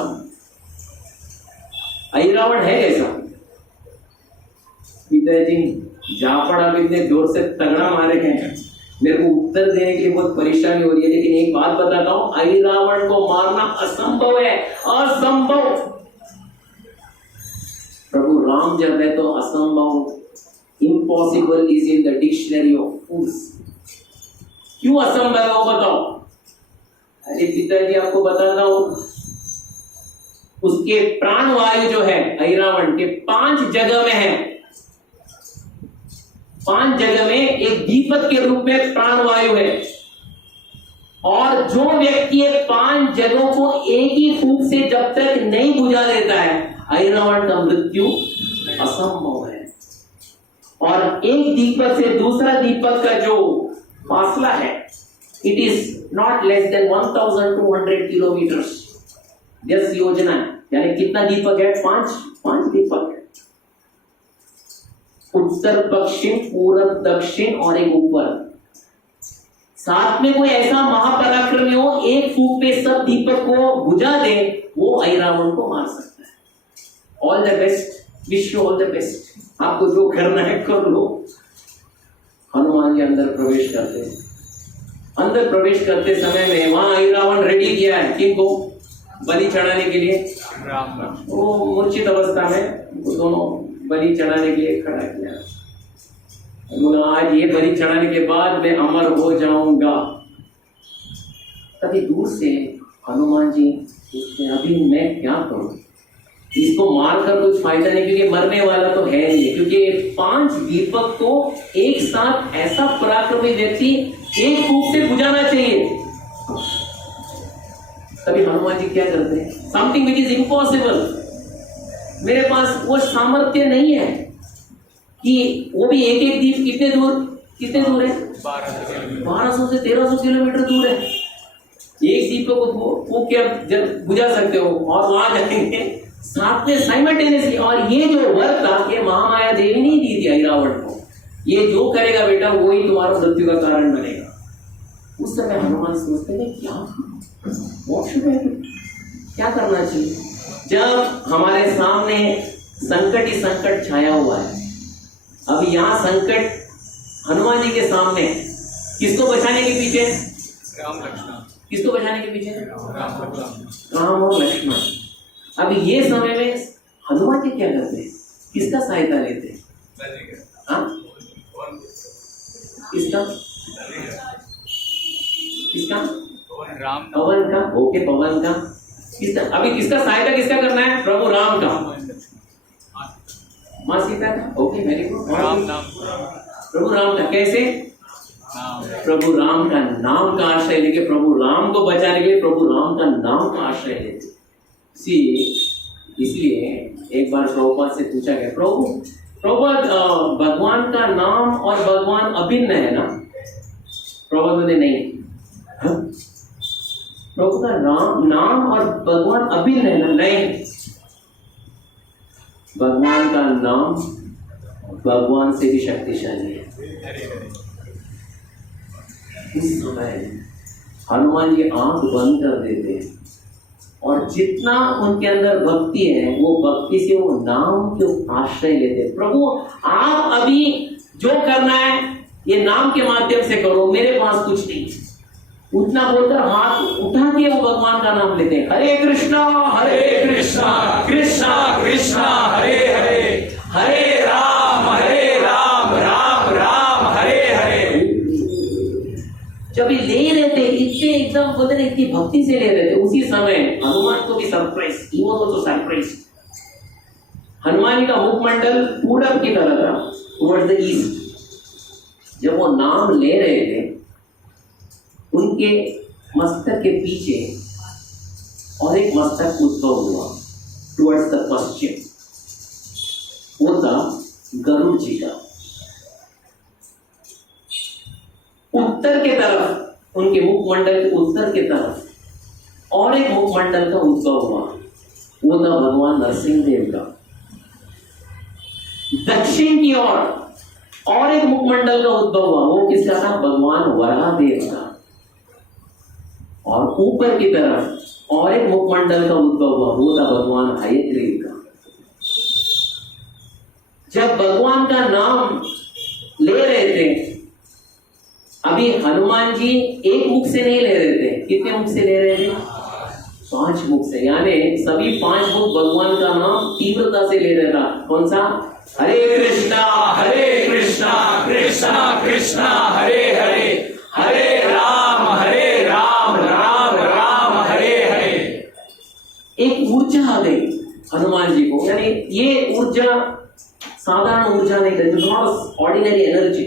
अहिरावण है कैसा? पिताजी जापड़ आप इतने जोर से तगड़ा मारे हैं, मेरे को उत्तर देने के लिए बहुत परेशानी हो रही है, लेकिन एक बात बताता हूं, अहिरावण को मारना असंभव है, असंभव। प्रभु राम जब है तो असंभव, impossible is in the dictionary of fools. क्यों असंभव है वो बताओ? अरे पिताजी आपको बताता हूं, उसके प्राण वायु जो है अहिरावण के 5 जगह में है। 5 जगह में एक दीपक के रूप में प्राण वायु है। और जो व्यक्ति 5 जगहों को एक ही फूंक से जब तक नहीं बुझा देता है, अहिरावण का मृत्यु असंभव है। और एक दीपक से दूसरा दीपक का जो फासला है, it is not less than 1200 kilometres. 10 योजना है, यानी कितना दीपक है? 5 दीपक है। उत्तर पश्चिम पूर्व दक्षिण और एक ऊपर। साथ में कोई ऐसा महापराक्रमी हो, एक फूंक पे सब दीपक को बुझा दे, वो अहिरावण को मार सकता है। All the best, wish you all the best. आपको जो करना है कर लो। हनुमान जी अंदर प्रवेश करते हैं। अंदर प्रवेश करते समय में वहां अहिरावण रेडी किया है किनको? बलि चढ़ाने के लिए। वो मूर्छित अवस्था में वो दोनों बलि चढ़ाने के लिए खड़ा किया। बोला आज ये बलि चढ़ाने के बाद मैं अमर हो जाऊंगा। तभी दूर से हनुमान जी पूछते हैं अभी मैं क्या करूं? इसको मारकर कुछ फायदा नहीं, क्योंकि मरने वाला तो है नहीं, क्योंकि 5 दीपक को एक साथ ऐसा पराक्रमी व्यक्ति एक फूंक से बुझाना चाहिए। तभी हनुमान जी क्या करते हैं? Something which is impossible. मेरे पास वो सामर्थ्य नहीं है कि वो भी एक दीप कितने दूर है? 1200 से 1300 किलोमीटर दूर है। एक दीपक को फूंक के जब बुझा सकते हो और वहां जाएंगे साथ में साइमल्टेनियसली। और ये जो वर था, ये महामाया देवी नहीं दी थी अहिरावण को, ये जो करेगा बेटा वही तुम्हारा मृत्यु का कारण बनेगा। उस समय हनुमान सोचते हैं क्या करना चाहिए? जब हमारे सामने संकट ही संकट छाया हुआ है, अब यहाँ संकट हनुमान जी के सामने, किसको बचाने के पीछे? राम लक्ष्मण। किसको बचाने के पीछे? राम और लक्ष्मण। अब ये समय में हनुमान जी क्या करते हैं? किसका सहायता लेते हैं? किसका? राम नाम। पवन का, ओके पवन का। किसका अभी किसका सहायता किसका करना है? प्रभु राम का। माँ सीता का, ओके वेरी गुड। राम नाम। प्रभु राम का कैसे? नाम। प्रभु राम का नाम का आश्रय लेके प्रभु राम को बचाने के लिए प्रभु राम का नाम का आश्रय लेते। इसलिए एक बार प्रभुपाद से पूछा गया, प्रभुपाद भगवान का नाम और भगवान अभिन्न है ना? प्रभुपाद बोले नहीं। हाँ? प्रभु का नाम और भगवान अभिन्न है ना? नहीं। भगवान का नाम भगवान से भी शक्तिशाली है। उस समय हनुमान जी आंख बंद कर देते हैं और जितना उनके अंदर भक्ति है वो भक्ति से वो नाम के आश्रय लेते हैं। प्रभु आप अभी जो करना है ये नाम के माध्यम से करो, मेरे पास कुछ नहीं। उतना बोलकर हाथ उठा के वो भगवान का नाम लेते हैं। हरे कृष्णा कृष्णा कृष्णा हरे हरे, हरे राम राम राम हरे हरे। जब ये ले रहे थे इतने एकदम बोलते ना इतनी भक्ति से ले रहे थे, उसी समय हनुमान को भी surprise, he was also surprise. Hanuman ji का मुखमंडल पूरब की तरफ था, टुवर्ड्स द ईस्ट। जब वो नाम ले रहे थे उनके मस्तक के पीछे और एक मस्तक उद्भव हुआ टुवर्ड्स द पश्चिम, वो था गरुड़ जी का। उत्तर के तरफ उनके मुखमंडल के उत्तर के तरफ और एक मुखमंडल का उद्भव हुआ, वो था भगवान नरसिंह देव का। दक्षिण की ओर और एक मुखमंडल का उद्भव हुआ, वो किसका था? भगवान वराहदेव का। और ऊपर की तरफ और एक मुखमंडल का उद्भव हुआ, वो था भगवान हयग्रीव का। जब भगवान का नाम ले रहे थे, अभी हनुमान जी एक मुख से नहीं ले रहे थे। कितने मुख से ले रहे थे? 5 मुख से, यानी सभी 5 मुख भगवान का नाम तीव्रता से ले रहा था। कौन सा? हरे कृष्णा कृष्णा कृष्णा हरे हरे, हरे राम राम राम हरे हरे। एक ऊर्जा आ गई हनुमान जी को, यानी ये ऊर्जा साधारण ऊर्जा नहीं थी, नॉट ऑर्डिनरी एनर्जी।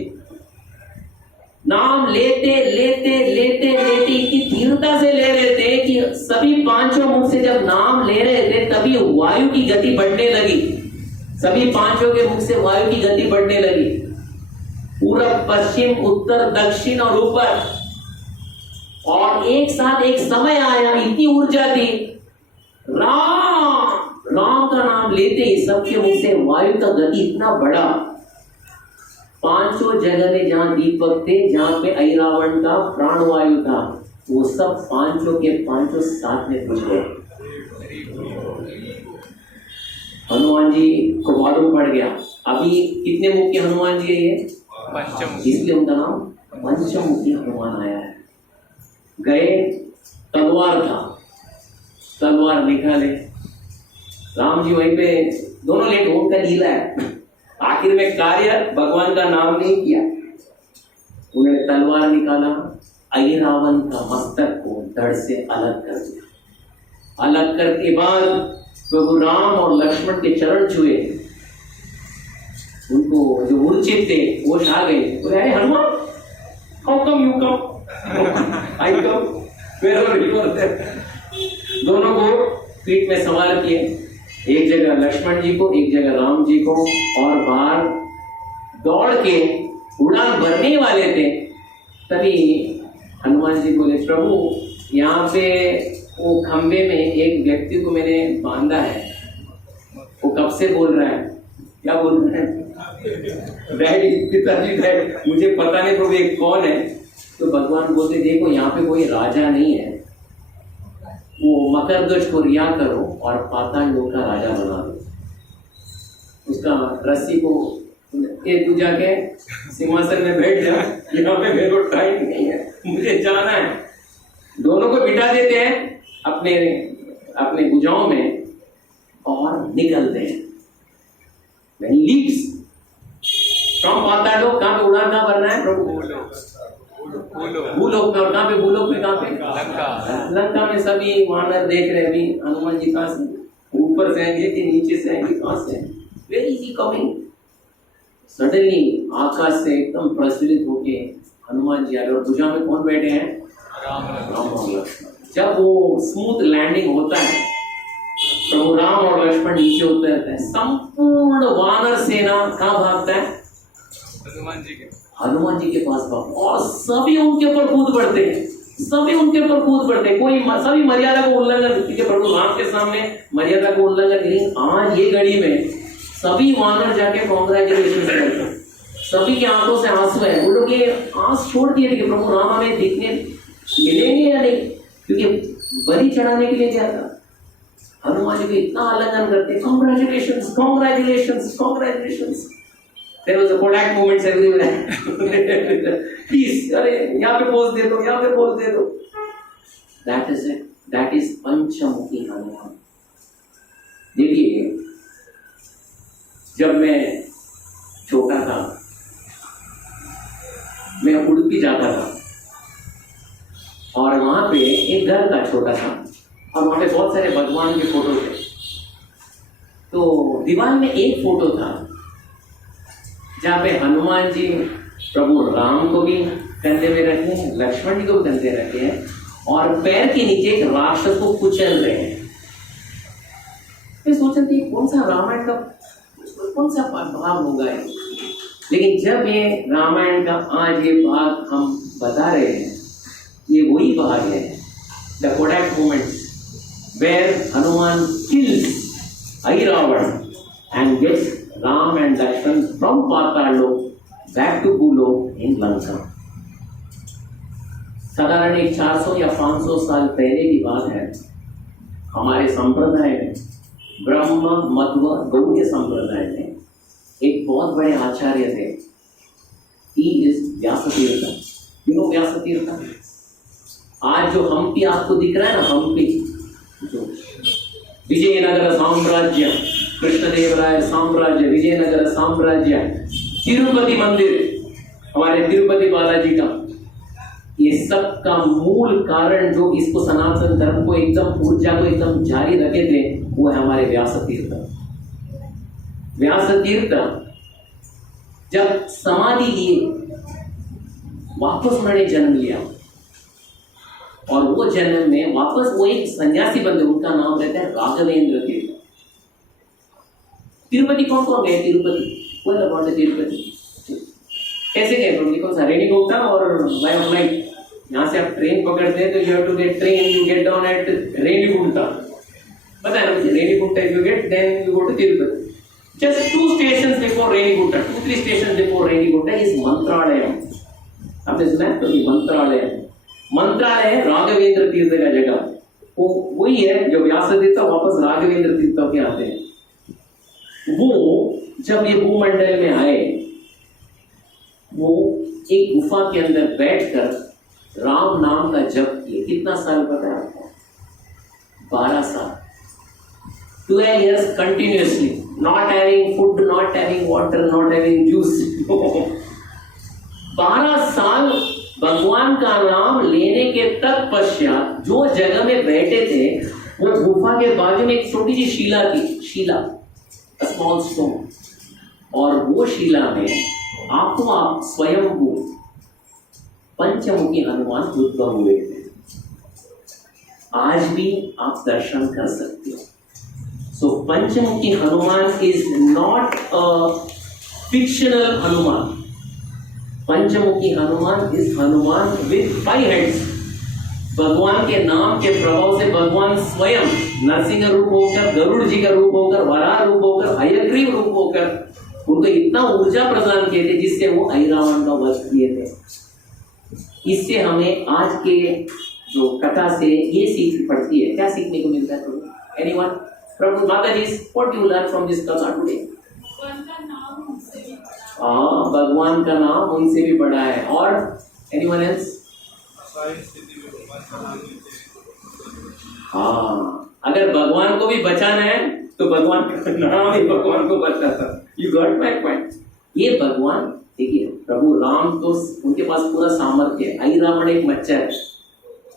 नाम लेते लेते लेते लेते इतनी तीव्रता से ले रहे थे कि सभी 5 मुख से जब नाम ले रहे थे तभी वायु की गति बढ़ने लगी। सभी 5 के मुख से वायु की गति बढ़ने लगी। पूरब पश्चिम उत्तर दक्षिण और ऊपर, और एक साथ एक समय आया, इतनी ऊर्जा थी। राम का नाम लेते ही सबके मुख से वायु का गति इतना बढ़ा। 5 जगह में जहां दीपक थे, जहां पे ऐरावण का प्राणवायु था, वो सब 5 के 5 साथ में घुस गए। हनुमान जी को मालूम पड़ गया अभी कितने मुख के हनुमान जी है ये? पंचमुखी। इसलिए उनका नाम पंचमुखी हनुमान आया है। गए, तलवार था, तलवार निकाले। राम जी वहीं पे, दोनों लेट होकर लीला है। आखिर में कार्य भगवान का नाम नहीं किया, उन्होंने तलवार निकाला, ऐरावण का मस्तक को धड़ से अलग कर दिया। अलग करके बाद प्रभु राम और लक्ष्मण के चरण छुए, उनको जो मूर्छित थे वो छा गए। बोले अरे Hanuman, how come you come? I come, where you are there. दोनों को पीठ में सवार किए, एक जगह लक्ष्मण जी को, एक जगह राम जी को, और बाहर दौड़ के उड़ान भरने वाले थे। तभी हनुमान जी बोले प्रभु यहाँ पे वो खंबे में एक व्यक्ति को मैंने बांधा है, वो कब से बोल रहा है। क्या बोल रहा है? डैडी, पिताजी डैडी, मुझे पता नहीं प्रभु ये कौन है। तो भगवान बोलते देखो यहाँ पे कोई राजा नहीं है, वो मकरध्वज को रिया करो और पाताल लोक का राजा बना दो। उसका रस्सी को तू जाके सिंहासन में बैठ जा, यहाँ पे मेरे को टाइम नहीं है, मुझे जाना है। दोनों को बिठा देते हैं अपने अपने भुजाओं में और निकलते हैं। लीप्स फ्रॉम पाताल लोक, कहाँ पे उड़ान कहाँ भरना है प्रभु? भूलोक में। और कहाँ पे भूलोक में? कहाँ पे? लंका। लंका में सभी वानर देख रहे हैं अभी हनुमान जी कहाँ से, ऊपर से आएंगे कि नीचे से आएंगे, कहाँ से? Where is he coming? Suddenly आकाश से एकदम प्रज्वलित होके हनुमान जी आ रहे, और भुजा में कौन बैठे हैं? राम और लक्ष्मण। जब वो स्मूथ लैंडिंग होता है, प्रभु राम और लक्ष्मण नीचे उतरते हैं, संपूर्ण वानर सेना कहाँ भागता है? हनुमान जी के पास भाग, और सभी उनके ऊपर कूद पड़ते हैं, सभी उनके ऊपर कूद पड़ते हैं। कोई सभी मर्यादा को उल्लंघन, क्योंकि प्रभु राम के सामने मर्यादा को उल्लंघन नहीं। आज ये घड़ी में सभी वानर जाके कॉन्ग्रेचुलेशन करते हैं, सभी के आंखों से आंसू है। वो लोग ये आंस छोड़ दिए थे कि प्रभु राम हमें दिखने मिलेंगे या नहीं, क्योंकि बलि चढ़ाने के लिए गया था। हनुमान जी को इतना आलिंगन करते, congratulations congratulations congratulations. There was a Kodak moments everywhere. Please, अरे यहाँ पे पोज दे दो, यहाँ पे पोज दे दो। That is it. That is पंचमुखी हनुमान। देखिए, जब मैं छोटा था, मैं उडुपी जाता था, और वहां पे एक घर था छोटा सा, और वहां पे बहुत सारे भगवान के फोटो थे। तो दीवार में एक फोटो था जहाँ पे हनुमान जी प्रभु राम को भी कंधे में रखे हैं, लक्ष्मण जी को भी कंधे रखे हैं, और पैर के नीचे एक राक्षस को कुचल रहे हैं। मैं सोच रही थी कौन सा रामायण का कौन सा भाग होगा ये। लेकिन जब ये रामायण का आज ये भाग हम बता रहे हैं, ये वही भाग है, the Kodak moments where Hanuman kills Airavan and gets Ram and Lakshman from Patalok back to Bhulok in Lanka. साधारण एक 400 या 500 साल पहले की बात है। हमारे संप्रदाय में, ब्रह्म मध्व गौड़ संप्रदाय में एक बहुत बड़े आचार्य थे। He is Vyasatirtha. You know Vyasatirtha? आज जो हम्पी आपको दिख रहा है ना, हम्पी जो विजयनगर साम्राज्य, कृष्णदेवराय साम्राज्य, विजयनगर साम्राज्य, तिरुपति मंदिर, हमारे तिरुपति बालाजी का, ये सब का मूल कारण जो इसको सनातन धर्म को एकदम ऊर्जा को एकदम जारी रखे थे, वो है हमारे व्यासतीर्थ। व्यासतीर्थ जब समाधि लिए, वापस उन्होंने जन्म लिया, और वो जन्म में वापस वो एक सन्यासी बंदे, उनका नाम रहता है राघवेंद्र तीर्थ। तिरुपति कौन कौन गए? तिरुपति तिरुपति कैसे गए? कौन सा? रेणीगुंटा और बाय फ्लाइट। यहाँ से आप ट्रेन पकड़ते हैं तो you have to get train, you get down at Renigunta, पता है ना मुझे? Renigunta if you get, then you go to Tirupati. Just 2 stations before Renigunta, 2-3 stations before Renigunta is Mantralaya. आपने सुना है? तो मंत्रालय, मंत्रालय है राघवेंद्र तीर्थ का जगह। वो वही है जो व्यास तीर्थ वापस राघवेंद्र तीर्थ के आते हैं। वो जब ये भूमंडल में आए, वो एक गुफा के अंदर बैठकर राम नाम का जप किए। कितना साल पता है आपको? 12 साल, 12 years continuously, not having food, not having water, not having juice। 12 साल भगवान का नाम लेने के तत्पश्चात जो जगह में बैठे थे, वो गुफा के बाजू में एक छोटी सी शिला थी, शिला, स्मॉल स्टोन, और वो शिला में आपको आप स्वयंभू पंचमुखी हनुमान उद्भव हुए थे। आज भी आप दर्शन कर सकते हो। So Panchmukhi Hanuman is not a fictional Hanuman. Panchmukhi Hanuman is Hanuman with 5 heads। भगवान के नाम के प्रभाव से भगवान स्वयं नरसिंह रूप होकर, गरुड़ जी का रूप होकर, वराह रूप होकर, हयग्रीव रूप होकर उनको इतना ऊर्जा प्रदान किए थे जिससे वो ऐरावण का वध किए थे। इससे हमें आज के जो कथा से ये सीख पड़ती है। क्या सीखने को मिलता है प्रभु? एनीवन? प्रभु माता जी, what you learn from this कथा टुडे? हाँ, भगवान का नाम उनसे भी बड़ा है। और एनीवन एल्स? हाँ, अगर भगवान को भी बचाना है तो भगवान का नाम ही भगवान को बचाता। You got my point? ये भगवान देखिए प्रभु राम तो उनके पास पूरा सामर्थ्य है, आई रावण एक मच्छर,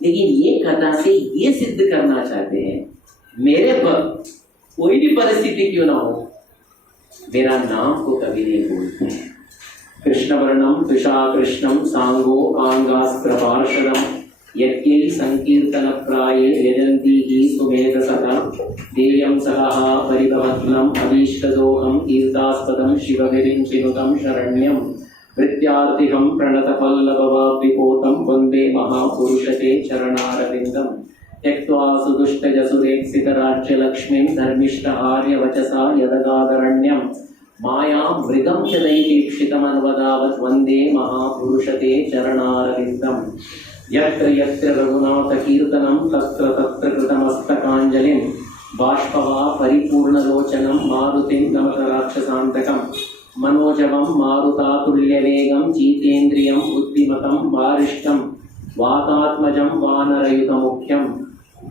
लेकिन ये कथा से ये सिद्ध करना चाहते हैं मेरे पर कोई भी परिस्थिति क्यों ना हो, मेरा नाम को कभी नहीं भूलते हैं। कृष्णवर्णम तुषा कृष्णम सांगो आंगास्त्रपार्षदम यज्ञै संकीर्तन प्राये यजन्ति ही सुमेध सदा देयं सहा परिभवत्नम अभीष्टदोहम कीर्तास्पदम शिवगिरिं चिनुतं शरण्यं वृत्यार्तिहं प्रणतपल्लववाप्तिपोतं वन्दे महापुरुषते चरणारविन्दं त्यक्त्वा सुदुष्टजसुरेक्षितराज्यलक्ष्मीं धर्मिष्ठहार्यवचसा यदगादरण्यं माया मृगं च दैकेक्षितमन्वदावत् वन्दे महापुरुषते चरणारविन्दम् यत्र यत्र रघुनाथकीर्तनं तत्र तत्र कृतमस्तकाञ्जलिं बाष्पवा परिपूर्णलोचनं मारुतिं नमत राक्षसान्तकं मनोजवं मारुतातुल्यवेगं जितेन्द्रियं बुद्धिमतं वारिष्ठं वातात्मजं वानरयुतमुख्यं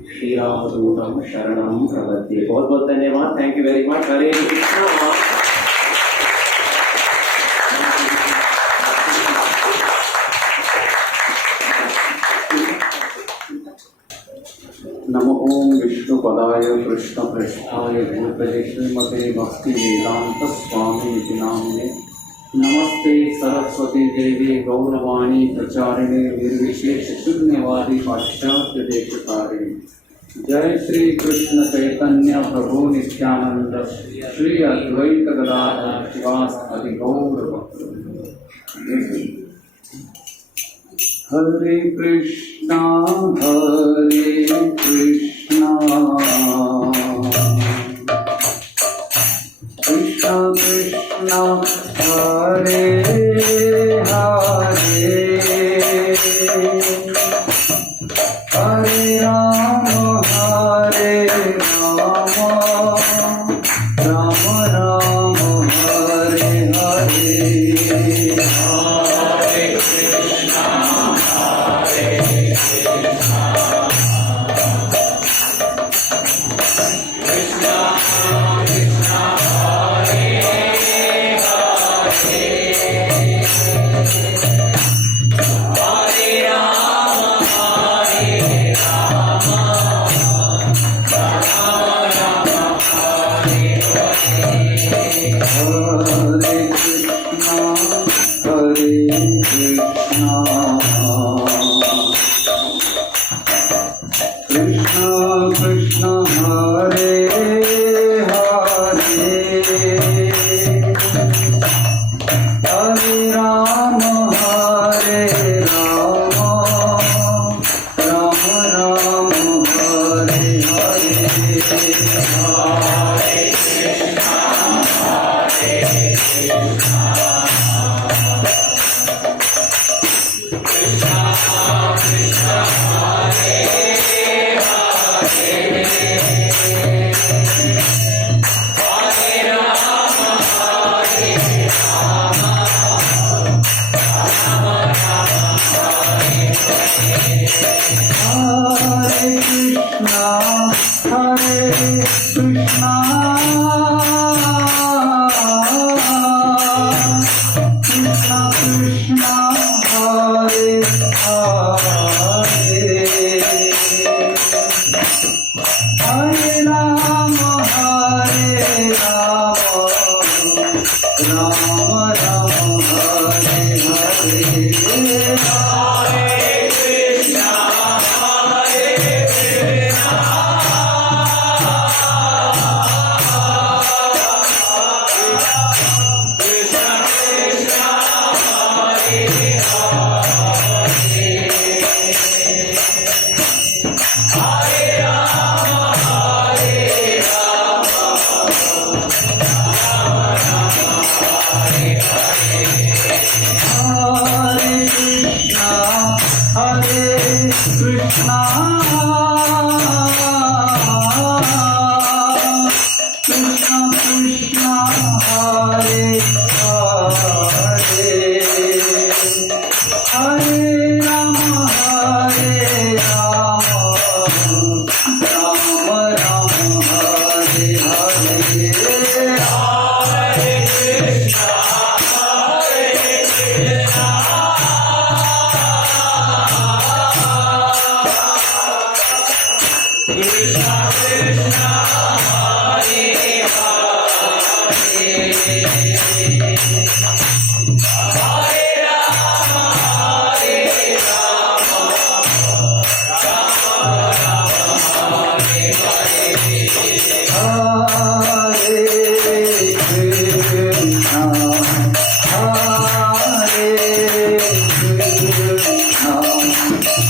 श्रीरामदूतं शरणं प्रपद्ये। बहुत बहुत धन्यवाद, थैंक यू वेरी मच। हरे कृष्णा। नमो ओम विष्णुपदाय कृष्णपृष्ठाय भूतले श्रीमते भक्ति वेदांत स्वामी इति नाम्ने नमस्ते सरस्वती देवी गौरवाणी प्रचारिणे निर्विशेष शून्यवादी पाश्चात्य देशकारिणे। जय श्री कृष्ण चैतन्य प्रभु नित्यानंद श्री अद्वैत गदाधर शिवासादि गौर भक्तवृंद। हरे Krishna Krishna Krishna Hare Hare Hare Ram Ram Ram Hare Hare.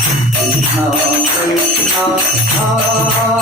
Krishna Krishna Hare Hare Hare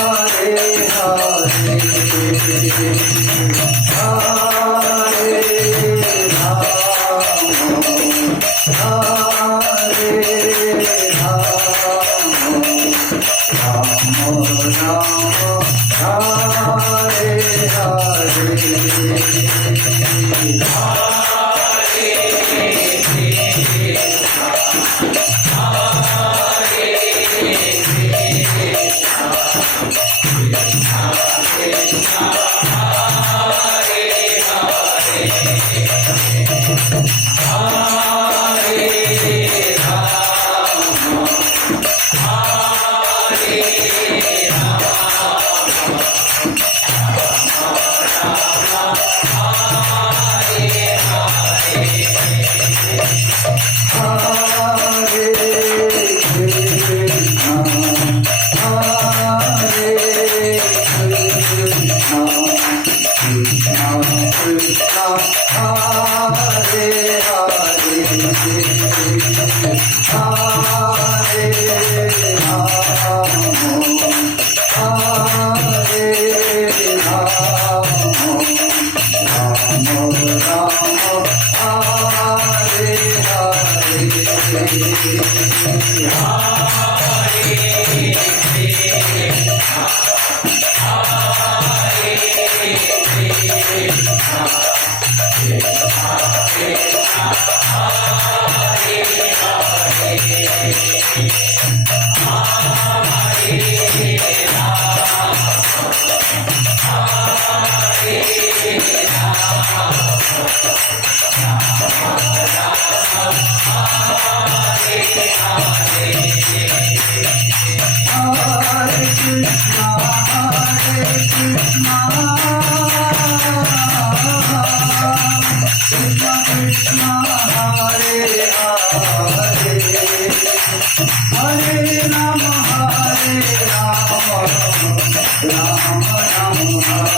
Rama Hare Rama Rama Rama Hare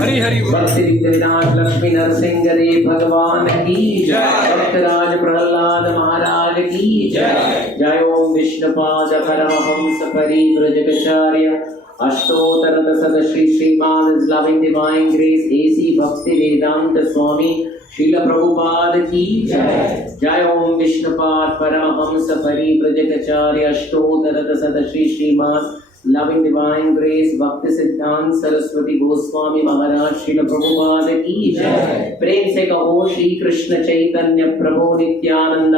Hari Hari बोल। भक्ति विनाश लक्ष्मी नरसिंह देव भगवान की जय। भक्तराज प्रहलाद महाराज की जय। जय ओम विष्णुपाद परमहंस परिव्रजकाचार्य अष्टोत्तर दशरथ श्री श्रीमान इस्लामिक डिवाइन ग्रेस एसी भक्ति वेदांत स्वामी श्रील प्रभुपाद की जय। जय ओम विष्णुपाद परमहंस परिव्रजकाचार्य अष्टोत्तर दशरथ श्री श्रीमान लविंग डिवाइन ग्रेस भक्ति सिद्धांत सरस्वती गोस्वामी महाराज श्रील प्रभुपाद की जय। प्रेम से कहो श्री कृष्ण चैतन्य प्रभु नित्यानंद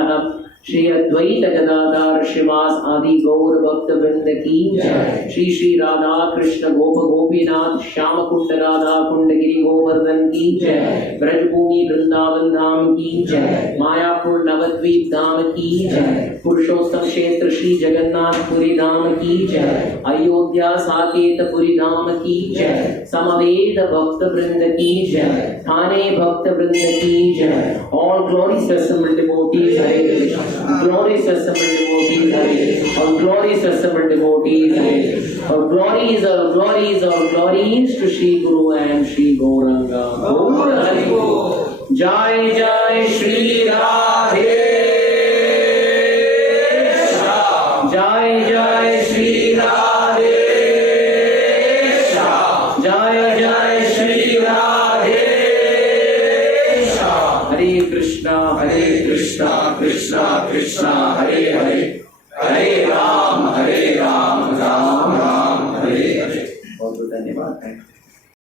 श्री अद्वैत गदाधर श्रीवास आदि गौर भक्त वृंद की जय। श्री श्री राधा कृष्ण गोप गोपीनाथ श्याम कुंड राधा कुंड गिरि गोवर्धन की जय। ब्रजभूमि वृंदावन धाम की जय। मायापुर नवद्वीप धाम की जय। पुरुषोत्तम क्षेत्र श्री जगन्नाथपुरी धाम की जय। अयोध्या साकेतपुरी धाम की जय। समवेत भक्त वृंद की जय। थाने भक्त वृंद की जय। All glories assembled devotees, Hare Krishna. Glories assembled devotees, Hare. All glories assembled devotees, Hare. All glories, all glories, all glories to Shri Guru and Shri Gauranga. Gaur Hari Bol. Jai Jai Shri Radhe. Jai Jai Shri Radhe. Jai Jai Shri Radhe. Hare Krishna, Krishna Krishna, Hare Hare.